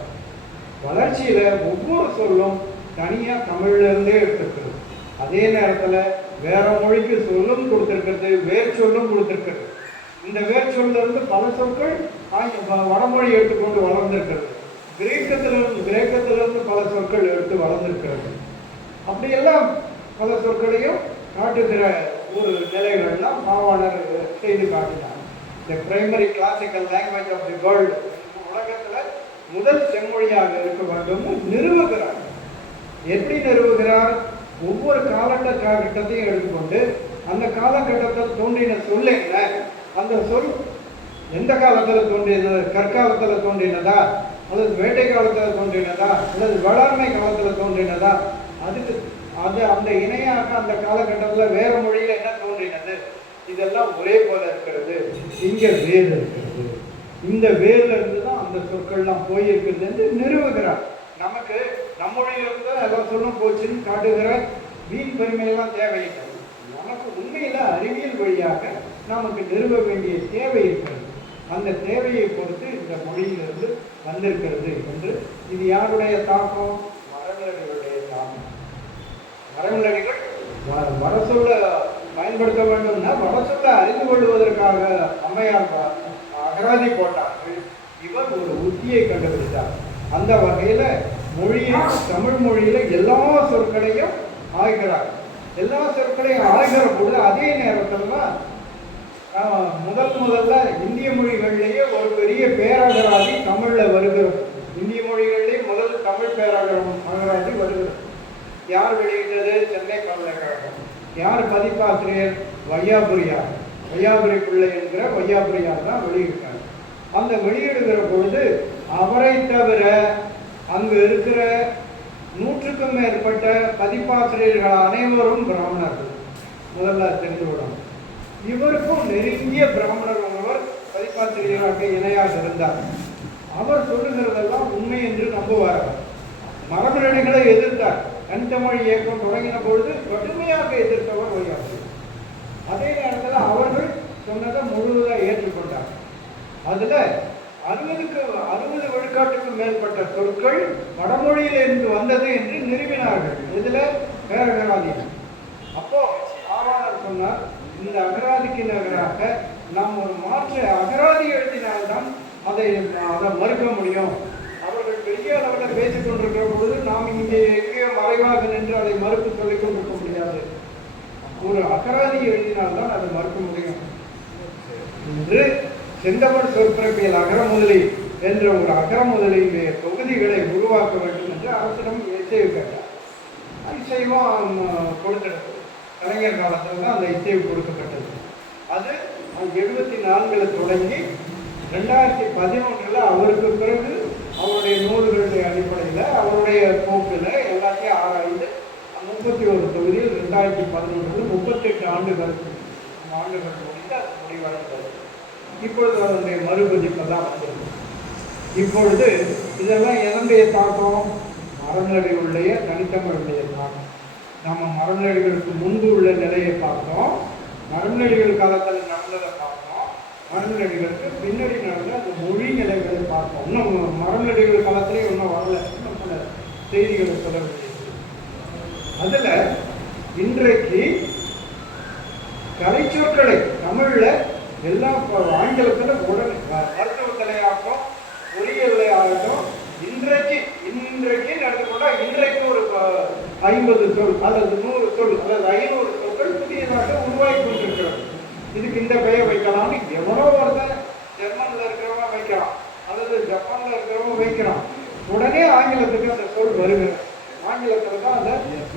வளர்ச்சியில ஒவ்வொரு சொல்லும் தனியா தமிழ்ல இருந்தே எடுத்திருக்கிறது. அதே நேரத்துல வேற மொழிக்கு சொல்லும் கொடுத்திருக்கிறது, வேர் சொல்லும் கொடுத்திருக்கிறது. இந்த வேர் சொல்ல இருந்து பல சொற்கள் வடமொழி எடுத்துக்கொண்டு வளர்ந்திருக்கிறது. கிரேக்கத்திலிருந்து பல சொற்கள் எடுத்து வளர்ந்திருக்கிறது. அப்படியெல்லாம் பல சொற்களையும் காட்டுகிற ஒரு நிலைகள்லாம் பாவாணர் செய்து காட்டினார். The primary classical language of the world, உலகத்துல முதல் செம்மொழியாக இருக்க வேண்டும் நிறுவுகிறார். எப்படி நிறுவுகிறார்? ஒவ்வொரு காலகட்டத்தையும் எடுத்துக்கொண்டு அந்த காலகட்டத்தில் தோன்றின சொல் என்ன, அந்த சொல் எந்த காலத்தில் தோன்றினது, கற்காலத்தில் தோன்றினதா, அல்லது வேட்டை காலத்தில் தோன்றினதா, அல்லது வேளாண்மை காலத்தில் தோன்றினதா, அதுக்கு அந்த இணையாக அந்த காலகட்டத்தில் வேற மொழியில் என்ன தோன்றினது, இதெல்லாம் ஒரே போல இருக்கிறது. இங்கே வேறு இருக்கிறது. இந்த வேர்ல இருந்து தான் அந்த சொற்கள்லாம் போயிருக்கிறது என்று நிறுவுகிறார். நமக்கு நம்மொழியிலிருந்து எல்லாம் சொல்லும் போச்சுன்னு காட்டுகிற வீண் பெருமையெல்லாம் தேவையில்லை. நமக்கு உண்மையில அறிவியல் வழியாக நமக்கு நிறுவ வேண்டிய தேவை இருக்கிறது. அந்த தேவையை பொறுத்து இந்த மொழியிலிருந்து வந்திருக்கிறது என்று. இது யாருடைய தாக்கம்? மரபினர்களுடைய தாக்கம். மரபினர்கள் வட சொல்ல பயன்படுத்த வேண்டும்னா வட சொல்ல அறிந்து கொள்வதற்காக அம்மையார் அகராதி போட்டார்கள். இவர் ஒரு உத்தியை கண்டுபிடித்தார். அந்த வகையில மொழியில், தமிழ் மொழியில எல்லா சொற்களையும் ஆய்கிறார். எல்லா சொற்களையும் ஆய்கிற பொழுது அதே நேரத்தில் முதல்ல இந்திய மொழிகளிலேயே ஒரு பெரிய பேரகராதி தமிழில் வருகிறது. இந்திய மொழிகளிலேயே முதல் தமிழ் அகராதி வருகிறது. யார் வெளியிட்டது? சென்னை பல்கலைக்கழகம். யார் பதிப்பாசிரியர்? வையாபுரியார். வையாபுரி பிள்ளை என்கிற வையாபுரியார் தான் வெளியிட்டார். அந்த வெளியிடுகிற பொழுது அவரை தவிர அங்கு இருக்கிற 100க்கும் மேற்பட்ட பதிப்பாசிரியர்கள் அனைவரும் பிராமணர்கள். முதல்ல தெரிந்து விடும். இவருக்கும் நெருங்கிய பிராமணர் ஒருவர் பதிப்பாசிரியராக இணையாக இருந்தார். அவர் சொல்லுகிறதெல்லாம் உண்மை என்று நம்புவார். மரபுரிமைகளை எதிர்த்தார். தனித்தமிழ் இயக்கம் தொடங்கின பொழுது கடுமையாக எதிர்த்தவர் வையாபுரி. அதே நேரத்தில் அவர்கள் சொன்னதை முழுவதாக ஏற்றுக்கொண்டார். அதில் 60 விழுக்காட்டுக்கும் மேற்பட்ட சொற்கள் வடமொழியிலிருந்து வந்தது என்று நிறுவினார்கள். இதில் பேரகராதி. அப்போ ஆவாளர் சொன்னார், இந்த அகராதிக்கு நிகராக நாம் ஒரு மாற்று அகராதி எழுதினால்தான் அதை மறுக்க முடியும். அவர்கள் பெரிய அளவில் பேசிக் கொண்டிருக்கிற பொழுது நாம் இங்கே எங்கேயோ மறைவாக நின்று அதை மறுப்பு சொல்லிக் கொண்டிருக்க முடியாது. ஒரு அகராதி எழுதினால்தான் அதை மறுக்க முடியும் என்று செந்தமிழ் சொற்பிறப்பியல் அகரமுதலி என்ற ஒரு அகரமுதலியுடைய தொகுதிகளை உருவாக்க வேண்டும் என்று அரசிடம் இசைவு கேட்டார். இசைவும் கொடுத்தெடுத்தது. கலைஞர் காலத்தில் தான் அந்த இசைவு கொடுக்கப்பட்டது. அது 74 தொடங்கி 2011 அவருக்கு பிறகு அவருடைய நூல்களுடைய அடிப்படையில் அவருடைய போக்கில் எல்லாத்தையும் ஆராய்ந்து 31 தொகுதியில் 2011 38 ஆண்டுகள் முடிந்து அது முடிவடைந்தது. இப்பொழுது அதனுடைய மறுபதிப்பு தான் வந்திருக்கு. இப்பொழுது இதெல்லாம் எதனுடைய தாக்கம்? மரநடிகளுடைய தனித்தமிழுடைய தாக்கம். நம்ம மரநடிகளுக்கு முன்பு உள்ள நிலையை பார்த்தோம், மரநடிகள் காலத்தில் நடந்ததை பார்த்தோம், மரநடிகளுக்கு பின்னாடி நடந்த அந்த மொழி நிலைகளை பார்த்தோம். இன்னும் மரநடிகள் காலத்திலே இன்னும் வரல, இன்னும் சில செய்திகளை சொல்ல வேண்டியது. அதில் இன்றைக்கு கலைச்சொற்களை தமிழில் எல்லாம் ஆங்கிலத்தில் உடனே மருத்துவத்திலையாகட்டும் பொறியியல் ஆகட்டும் இன்றைக்கு நடந்து கொண்டால் இன்றைக்கு ஒரு 50 சொல் அல்லது 100 சொல் அல்லது 500 சொற்கள் புதியதாக உருவாக்கி கொண்டிருக்கிறது. இதுக்கு இந்த பெயர் வைக்கலாம்னு எவ்வளோ ஒருத்தன் ஜெர்மனில் இருக்கிறவங்க வைக்கிறான் அல்லது ஜப்பானில் இருக்கிறவங்க வைக்கிறான். உடனே ஆங்கிலத்துக்கு அந்த சொல் வருகிறது. ஆங்கிலத்தில் தான் அதை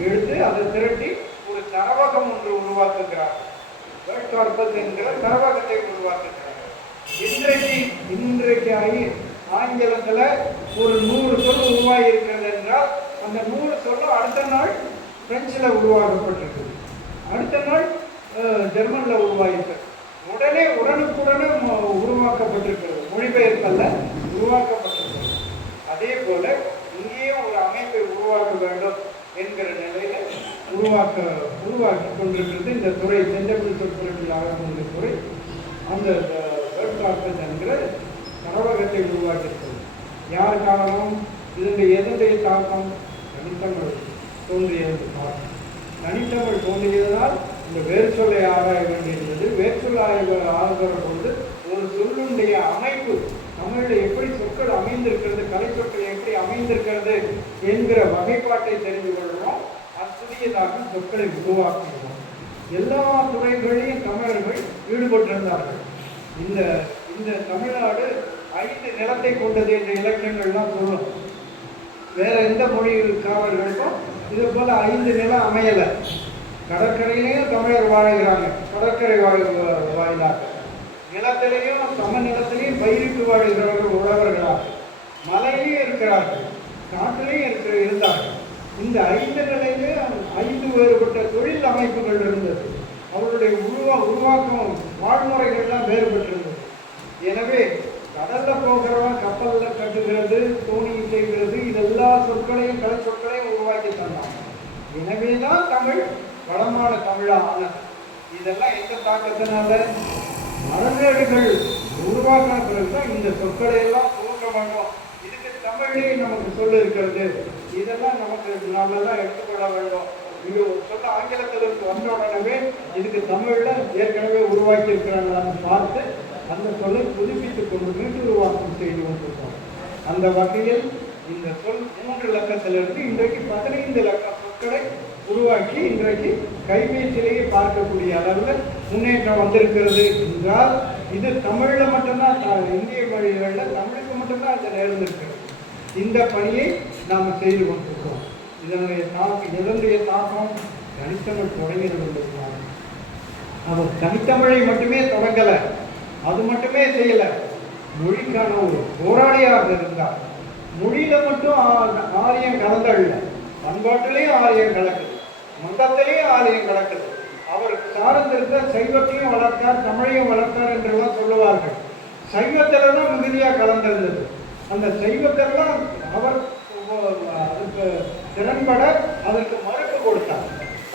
எடுத்து அதை திரட்டி ஒரு தரவகம் ஒன்று உருவாக்குகிறார். வேர்ட் கார்பஸ் என்கிற தரவகத்தை உருவாக்குகிறார். இன்றைக்கு ஆங்கிலத்தில் ஒரு 100 சொல் உருவாகி இருக்கிறது என்றால் அந்த 100 சொல்லும் அடுத்த நாள் பிரெஞ்சில் உருவாக்கப்பட்டிருக்குது, அடுத்த நாள் ஜெர்மனில் உருவாகிருக்கு. உடனுக்குடனே உருவாக்கப்பட்டிருக்கிறது. மொழிபெயர்ப்பல்ல, உருவாக்கப்பட்டிருக்கிறது. அதே போல இங்கேயும் ஒரு அமைப்பை உருவாக்க வேண்டும் என்கிற நிலையில உருவாக்கி கொண்டிருக்கிறது இந்த துறை. செந்தமிழ் சொற்பிறப்பியல் துறை அந்த வேர்ட் கார்பஸ் என்கிற தரவகத்தை உருவாக்கியிருக்கிறது. யார் காரணம்? எதனுடைய தாக்கம்? தனித்தமிழ் தோன்றியது தாக்கம். தனித்தமிழ் தோன்றியதால் இந்த வேறு சொல்லை ஆராய வேண்டியிருந்தது. வேறு சொல் ஆராய்கிற பொழுது ஒரு சொல்லுடைய அமைப்பு தமிழில் எப்படி சொற்கள் அமைந்திருக்கிறது, கலை சொற்கள் எப்படி அமைந்திருக்கிறது என்கிற வகைப்பாட்டை தெரிந்து கொள்வோம். புதியதாக சொற்களை உருவாக்குகிறோம். எல்லா துறைகளையும் தமிழர்கள் ஈடுபட்டிருந்தார்கள். இந்த தமிழ்நாடு 5 நிலத்தை கொண்டது என்ற இலக்கியங்கள்லாம் சொல்லும். வேற எந்த மொழிக்காரர்களுக்கும் இது போல 5 நிலம் அமையலை. கடற்கரையிலையும் தமிழர் வாழ்கிறாங்க, கடற்கரை வாயிலாக. நிலத்திலையும் சமநிலத்திலையும் பயிரிட்டு வாழ்கிறவர்கள் உழவர்களாக, மலையிலையும் இருக்கிறார்கள், காட்டிலையும் இருந்தார்கள். இந்த 5 நிலையிலே 5 வேறுபட்ட தொழில் அமைப்புகள் இருந்தது. அவருடைய உருவாக்கம் வாழ்முறைகள்லாம் வேறுபட்டிருந்தது. எனவே கடலில் போகிறவன் கப்பலில் கட்டுகிறது, தோணி செய்கிறது, இது எல்லா சொற்களையும் கலை சொற்களையும் உருவாக்கி தந்தாங்க. எனவே தான் தமிழ் வளமான தமிழாக ஆனது. இதெல்லாம் எந்த தாக்கத்தினால? மரநேடுகள் உருவாக்கின பிறகுதான் இந்த சொற்களை எல்லாம் தோன்ற வேண்டும். இதுக்கு தமிழ்லேயே நமக்கு சொல் இருக்கிறது, இதெல்லாம் நமக்கு நாம தான் எடுத்துக்கொள்ள வேண்டும். இங்கே ஒரு சொல்ல ஆங்கிலத்திலிருந்து வந்த உடனே இதுக்கு தமிழில் ஏற்கனவே உருவாக்கி இருக்கிறாங்களான்னு பார்த்து அந்த சொல்லை புதுப்பித்துக் கொண்டு மீண்டு உருவாக்கம் செய்து கொண்டிருக்கோம். அந்த வகையில் இந்த சொல் 3 இலக்கத்திலிருந்து இன்றைக்கு 15 இலக்க சொற்களை உருவாக்கி இன்றைக்கு கைபேசியிலேயே பார்க்கக்கூடிய அளவில் முன்னேற்றம் வந்திருக்கிறது என்றால் இது தமிழில் மட்டும்தான், இந்திய மொழிகளில் தமிழுக்கு மட்டும்தான் இது நேர்ந்திருக்கிறது. இந்த பணியை நாம் செய்து கொண்டிருக்கிறோம். இதனுடைய தாக்கம் தனித்தமிழ் தொடங்கினது. அவர் தனித்தமிழை மட்டுமே தொடங்கலை, அது மட்டுமே செய்யலை, மொழிக்கான ஒரு போராளியாக இருந்தார். மொழியில மட்டும் ஆரியம் கலந்தல்ல, பண்பாட்டிலையும் ஆரியம் கலக்குது, மதத்திலையும் ஆரியம் கலக்குது. அவர் சார்ந்திருந்த சைவத்தையும் வளர்த்தார், தமிழையும் வளர்த்தார் என்றெல்லாம் சொல்லுவார்கள். சைவத்தில் தான் மிகுதியாக கலந்திருந்தது. அந்த சைவத்தெல்லாம் அவர் அதுக்கு திறன்பட அதற்கு மறுப்பு கொடுத்தார்.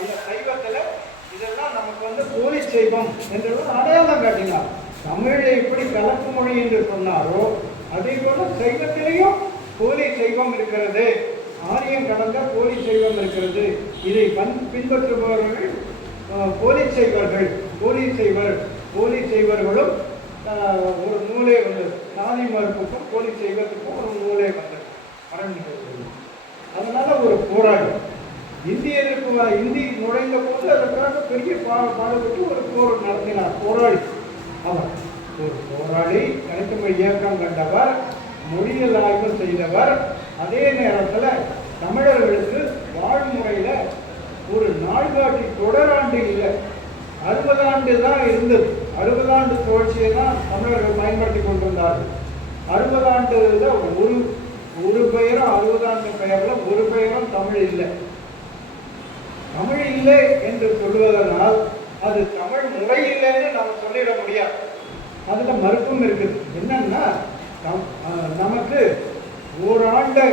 அந்த சைவத்தில் இதெல்லாம் நமக்கு போலி சைவம் என்றெல்லாம் அடையாளம் காட்டினார். தமிழை எப்படி கலப்பு மொழி என்று சொன்னாரோ அதே போல சைவத்திலையும் போலி சைவம் இருக்கிறது, ஆரியம் கடந்த போலி சைவம் இருக்கிறது. இதை பின்பற்றுபவர்கள் போலி சைவர்கள், போலி சைவர்களும் ஒரு நூலே வந்தது. சாதி மறுப்புக்கும் போலி சைவத்துக்கும் ஒரு நூலே வந்தது, மரணிக்கிறது. அதனால ஒரு போராடி இந்தி நுழைந்த போது அதற்காக பெரிய பாடுபட்டு ஒரு போர் நடத்தினார். போராடி அவர் ஒரு போராளி, தனித்தமிழ் இயக்கம் கண்டவர், மொழியியல் ஆய்வு செய்தவர். அதே நேரத்தில் தமிழர்களுக்கு வாழ்முறையில் ஒரு நாள்காட்டி தொடராண்டு இல்லை, 60 ஆண்டு தான் இருந்தது. 60 ஆண்டு சுழற்சியை தான் தமிழர்கள் பயன்படுத்தி கொண்டிருந்தார்கள். 60 ஆண்டுல ஒரு பெயரும் 60 ஆண்டு பெயரில் ஒரு பெயரும் தமிழ் இல்லை. தமிழ் இல்லை என்று சொல்வதனால் அது தமிழ் முறை இல்லைன்னு நம்ம சொல்லிட முடியாது. அதுல மறுப்பும் இருக்குது. என்னன்னா நமக்கு ஓராண்டு,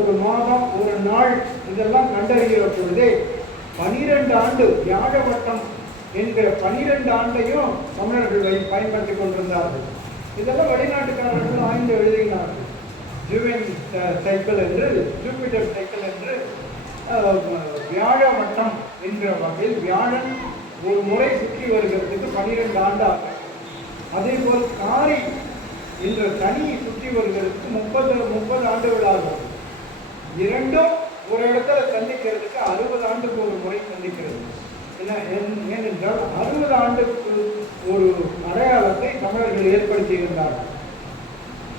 ஒரு மாதம், ஒரு நாள் இதெல்லாம் கண்டறிகிற பொழுதே 12 ஆண்டு வியாழ வட்டம் என்கிற 12 ஆண்டையும் தமிழர்கள் பயன்படுத்தி கொண்டிருந்தார்கள். இதெல்லாம் வெளிநாட்டுக்காரர்கள் ஆய்ந்து எழுதினார்கள். ஜூபிட்டர் சைக்கிள் என்று வியாழ வட்டம் என்கிற வகையில் வியாழன் ஒரு முறை சுற்றி வருகிறதுக்கு 12 ஆண்டு ஆகும். அதே போல் காரி என்ற தனி சுற்றி வருகிறதுக்கு 30 ஆண்டுகள் ஆகும். இரண்டும் ஒரு இடத்துல சந்திக்கிறதுக்கு 60 ஆண்டுக்கு ஒரு முறை சந்திக்கிறது. ஏனென்றால் 60 ஆண்டுக்கு ஒரு அடையாளத்தை தமிழர்கள் ஏற்படுத்தி இருந்தார்கள்.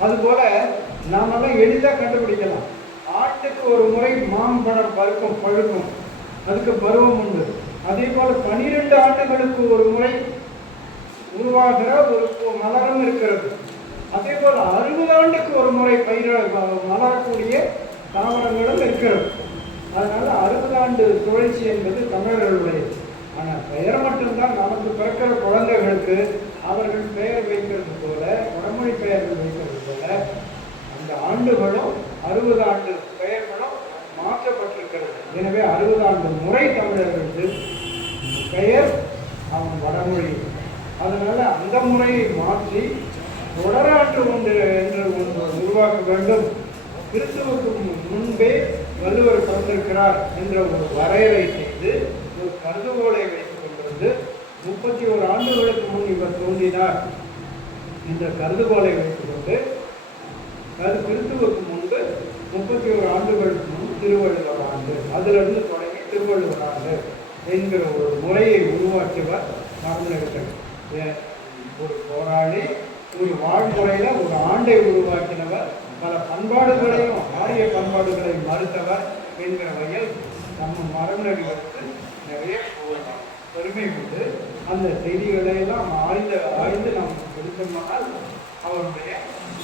அதுபோல நாமெல்லாம் எளிதாக கண்டுபிடிக்கலாம். ஆண்டுக்கு ஒரு முறை மாம்பழம் பழுக்கும், அதுக்கு பருவம் உண்டு. அதே போல 12 ஆண்டுகளுக்கு ஒரு முறை உருவாகிற ஒரு மலரும் இருக்கிறது. அதே போல 60 ஆண்டுக்கு ஒரு முறை மலரக்கூடிய தாவரங்களும் இருக்கிறது. அதனால 60 ஆண்டு சுழற்சி என்பது தமிழர்களுடைய. ஆனால் பெயர் மட்டும்தான் நமக்கு பிறக்கிற குழந்தைகளுக்கு அவர்கள் பெயர் வைக்கிறது போல, வடமொழி பெயர்கள் வைக்கிறது போல அந்த ஆண்டுகளும் 60 ஆண்டு பெயர்களும் மாற்றப்பட்டிருக்கிறது. எனவே 60 ஆண்டு முறை தமிழர்களுக்கு பெயர் அவன் வடமொழி. அதனால அந்த முறையை மாற்றி தொடராற்று ஒன்று என்று உருவாக்க வேண்டும். கிறிஸ்துவுக்கு முன்பே வள்ளுவர் பிறந்திருக்கிறார் என்ற ஒரு வரையறை செய்து ஒரு கருதுகோளை வைத்துக் கொண்டிருந்து 31 ஆண்டுகளுக்கு முன் இவர் தோன்றினார் என்ற கருதுகோளை வைத்துக் கொண்டு அது கிறிஸ்துவுக்கு முன்பு 31 ஆண்டுகளுக்கு முன் திருவள்ளுவர் ஆண்டு, அதிலிருந்து தொடங்கி திருவள்ளுவர் ஆண்டு என்கிற ஒரு முறையை உருவாக்கியவர் மறந்துவிட்டார். ஒரு போராளி ஒரு வாழ்முறையில் ஒரு ஆண்டை உருவாக்கினவர், பல பண்பாடுகளையும் ஆரிய பண்பாடுகளை மறுத்தவர் என்கிற வகையில் நம்ம மரபுகளுக்கு நிறைய பெருமை கொண்டு அந்த செய்திகளையெல்லாம் ஆய்ந்து நமக்கு கொடுத்தோம்னால் அவருடைய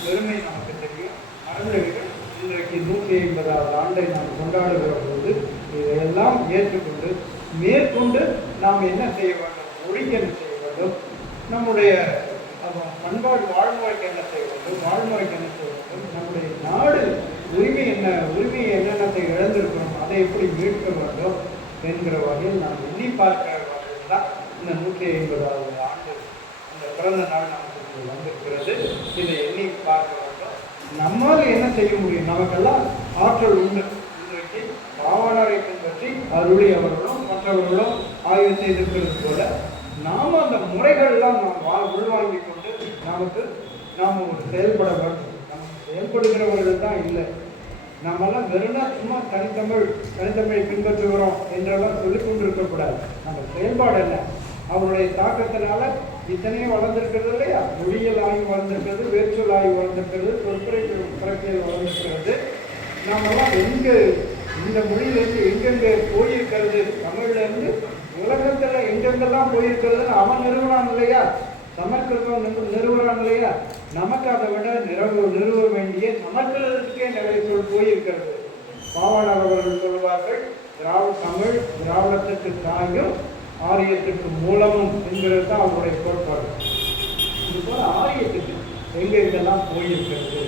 பெருமை நமக்கு தெரியும். மரபுகள் இன்றைக்கு 150வது ஆண்டை நாம் கொண்டாடுகிற போது இதையெல்லாம் ஏற்றுக்கொண்டு மேற்கொண்டு நாம் என்ன செய்ய வேண்டும், மொழிக்கு என்ன செய்ய வேண்டும், நம்முடைய பண்பாடு வாழ்முறைக்கு என்ன செய்ய வேண்டும், வாழ்முறைக்கு என்ன செய்ய வேண்டும், நம்முடைய நாடு உரிமையை என்னென்னத்தை இழந்திருக்கிறோம் அதை எப்படி மீட்க வேண்டும் என்கிற வகையில் நாம் எண்ணி பார்க்கிற வகையில் தான் இந்த 150வது ஆண்டு இந்த பிறந்த நாள் நமக்கு வந்திருக்கிறது. இதை எண்ணி பார்க்க வேண்டும். நம்மால் என்ன செய்ய முடியும்? நமக்கெல்லாம் ஆற்றல் உண்டு. இன்றைக்கு பாவனரை பின்பற்றி அருளி அவர்களும் மற்றவர்களும் ஆய்வு செய்திருக்கிறது போல நாம் அந்த முறைகள்லாம் நாம் உள்வாங்கிக் கொண்டு நாம் ஒரு செயல்பட வேண்டும். நமக்கு செயல்படுகிறவர்கள் தான் இல்லை, நம்மெல்லாம் வெறும்னா சும்மா தனித்தமிழை பின்பற்றுகிறோம் என்றெல்லாம் சொல்லிக் கொண்டு இருக்கக்கூடாது. நம்ம செயல்பாடு என்ன, அவருடைய தாக்கத்தினால இத்தனையும் வளர்ந்துருக்கிறது இல்லையா? மொழியியல் ஆய்வு வளர்ந்துருக்கிறது, வேர்ச்சொல் ஆய்வு வளர்ந்துருக்கிறது, பிறப்பியல் வளர்ந்துருக்கிறது. நம்மெல்லாம் இந்த மொழியிலேருந்து எங்கெங்கே போயிருக்கிறது, தமிழ்லேருந்து உலகத்தில் எங்கெங்கெல்லாம் போயிருக்கிறதுன்னு அவன் நிறுவனம் இல்லையா? சமஸ்கிருதம் நிறுவனம் இல்லையா? நமக்கு அதை விட நிறுவ வேண்டிய சமஸ்கிருதத்துக்கே நிறைய சொல் போயிருக்கிறது. பாவாணர் அவர்கள் சொல்வார்கள், தமிழ் திராவிடத்துக்கு தாயும் ஆரியத்துக்கு மூலமும் என்கிறது தான் அவருடைய கோட்பாடு. இது போல ஆரியத்துக்கு எங்கெங்கெல்லாம் போயிருக்கிறது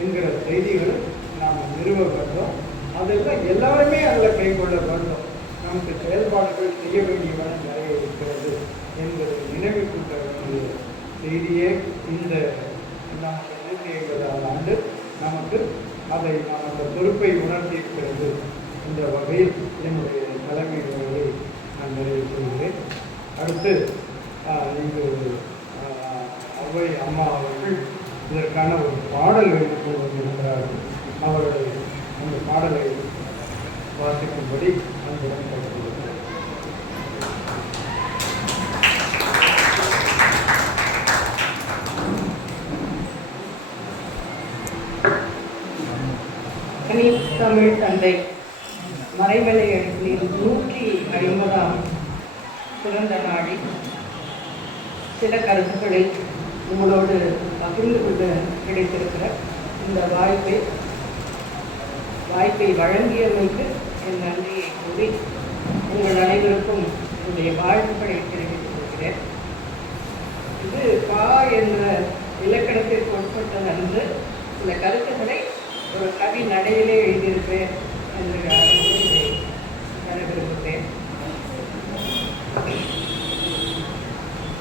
என்கிற செய்திகளை நாம் நிறுவ வேண்டும். அதெல்லாம் எல்லாருமே அதில் கைக்கொள்ள வேண்டும். நமக்கு செயல்பாடுகள் செய்ய வேண்டியவன நிறைய இருக்கிறது என்பதை நினைவுகூட்ட வேண்டிய செய்தியே இந்த நமக்கு 150ஆம் ஆண்டு நமக்கு அந்த பொறுப்பை உணர்த்தி இருக்கிறது. இந்த வகையில் என்னுடைய தலைமை உரையை நான் நிறைவு செய்கிறேன். அடுத்து இங்கு அவ்வை அம்மா அவர்கள் இதற்கான ஒரு பாடல் வேண்டுகோள் வந்திருக்கிறார்கள். அவர்களை அந்த பாடலை வாசிக்கும்படி அன்புடன் கேட்டுக்கொள்கிறேன். தமிழ் தந்தை மறைமலை அடிகளில் 150ஆம் பிறந்த நாளில் சில கருத்துக்களை உங்களோடு பகிர்ந்து கொண்டு கிடைத்திருக்கிற இந்த வாய்ப்பை வழங்கியமைக்கு என் நன்றியை கூறி உங்கள் அனைவருக்கும் என்னுடைய வாழ்த்துக்களை தெரிவித்துக் கொள்கிறேன். இது பா என்ற இலக்கணத்திற்கு உட்பட்டதன்று சில கருத்துக்களை ஒரு கவி நடையிலே எழுதியிருப்பேன் என்று வர விரும்புகிறேன்.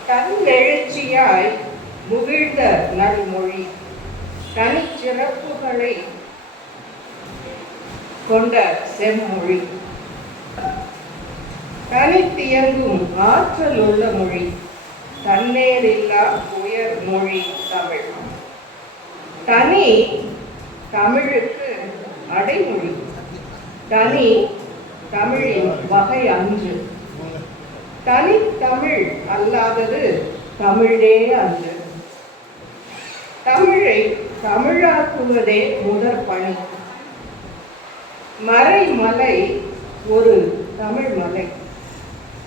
தன் எழுச்சியாய் முகிழ்ந்த நல்மொழி தனிச்சிறப்புகளை கொண்ட செம்மொழி தனித்தியங்கும் ஆற்றல் உள்ள மொழி தன்னேரில்லா உயர் மொழி தமிழ். தனி தமிழுக்கு அடைமொழி, தனி தமிழின் வகை அன்று. தனித்தமிழ் அல்லாதது தமிழே அன்று. தமிழை தமிழாக்குவதே முதற் பணி. மறைமலை ஒரு தமிழ் மலை,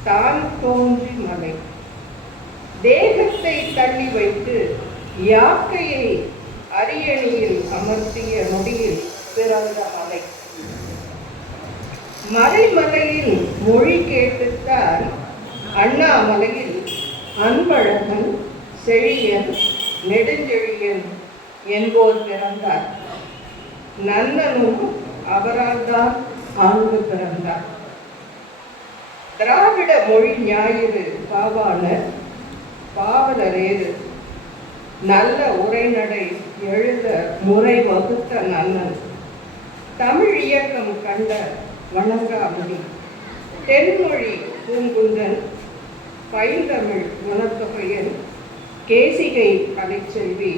தான் தோன்றி மலை. தேகத்தை தள்ளி வைத்து யாக்கையை அரியணையில் அமர்த்திய நொடியில் பிறந்த மலை. மறைமலையின் மொழி கேட்டுத்தான் அண்ணாமலையில் அன்பழகன், செழியன், நெடுஞ்செழியன் என்போர் பிறந்தார். நன்னனும் அவரால் தான் ஆங்கு பிறந்தார். திராவிட மொழி ஞாயிறு பாவலரேது நல்ல உரைநடை எழுத முறை வகுத்த நன்னன். தமிழ் இயக்கம் கண்ட வணங்காமணி, தென்மொழி பூங்குன்றன், பைந்தமிழ் குணத்தொகையன், கேசிகை கலைச்செல்வி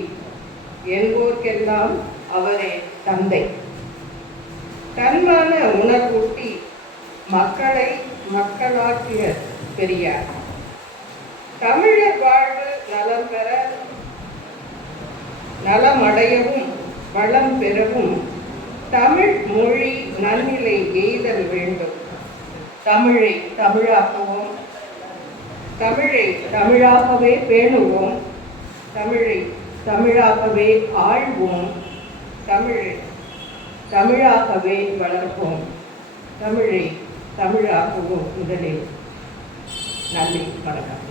என்போர்க்கெல்லாம் அவரே தந்தை. தன்மான உணர்வூட்டி மக்களை மக்களாக்கிய பெரியார். தமிழர் வாழ்வு நலம் பெற, நலமடையவும் வளம் பெறவும் தமிழ் மொழி நன்னிலை எய்தல் வேண்டும். தமிழை தமிழாக்குவோம், தமிழை தமிழாகவே பேணுவோம், தமிழை தமிழாகவே ஆழ்வோம், தமிழை தமிழாகவே வளர்ப்போம், தமிழை தமிழாக்குவோம். முதலில் நன்றி, வணக்கம்.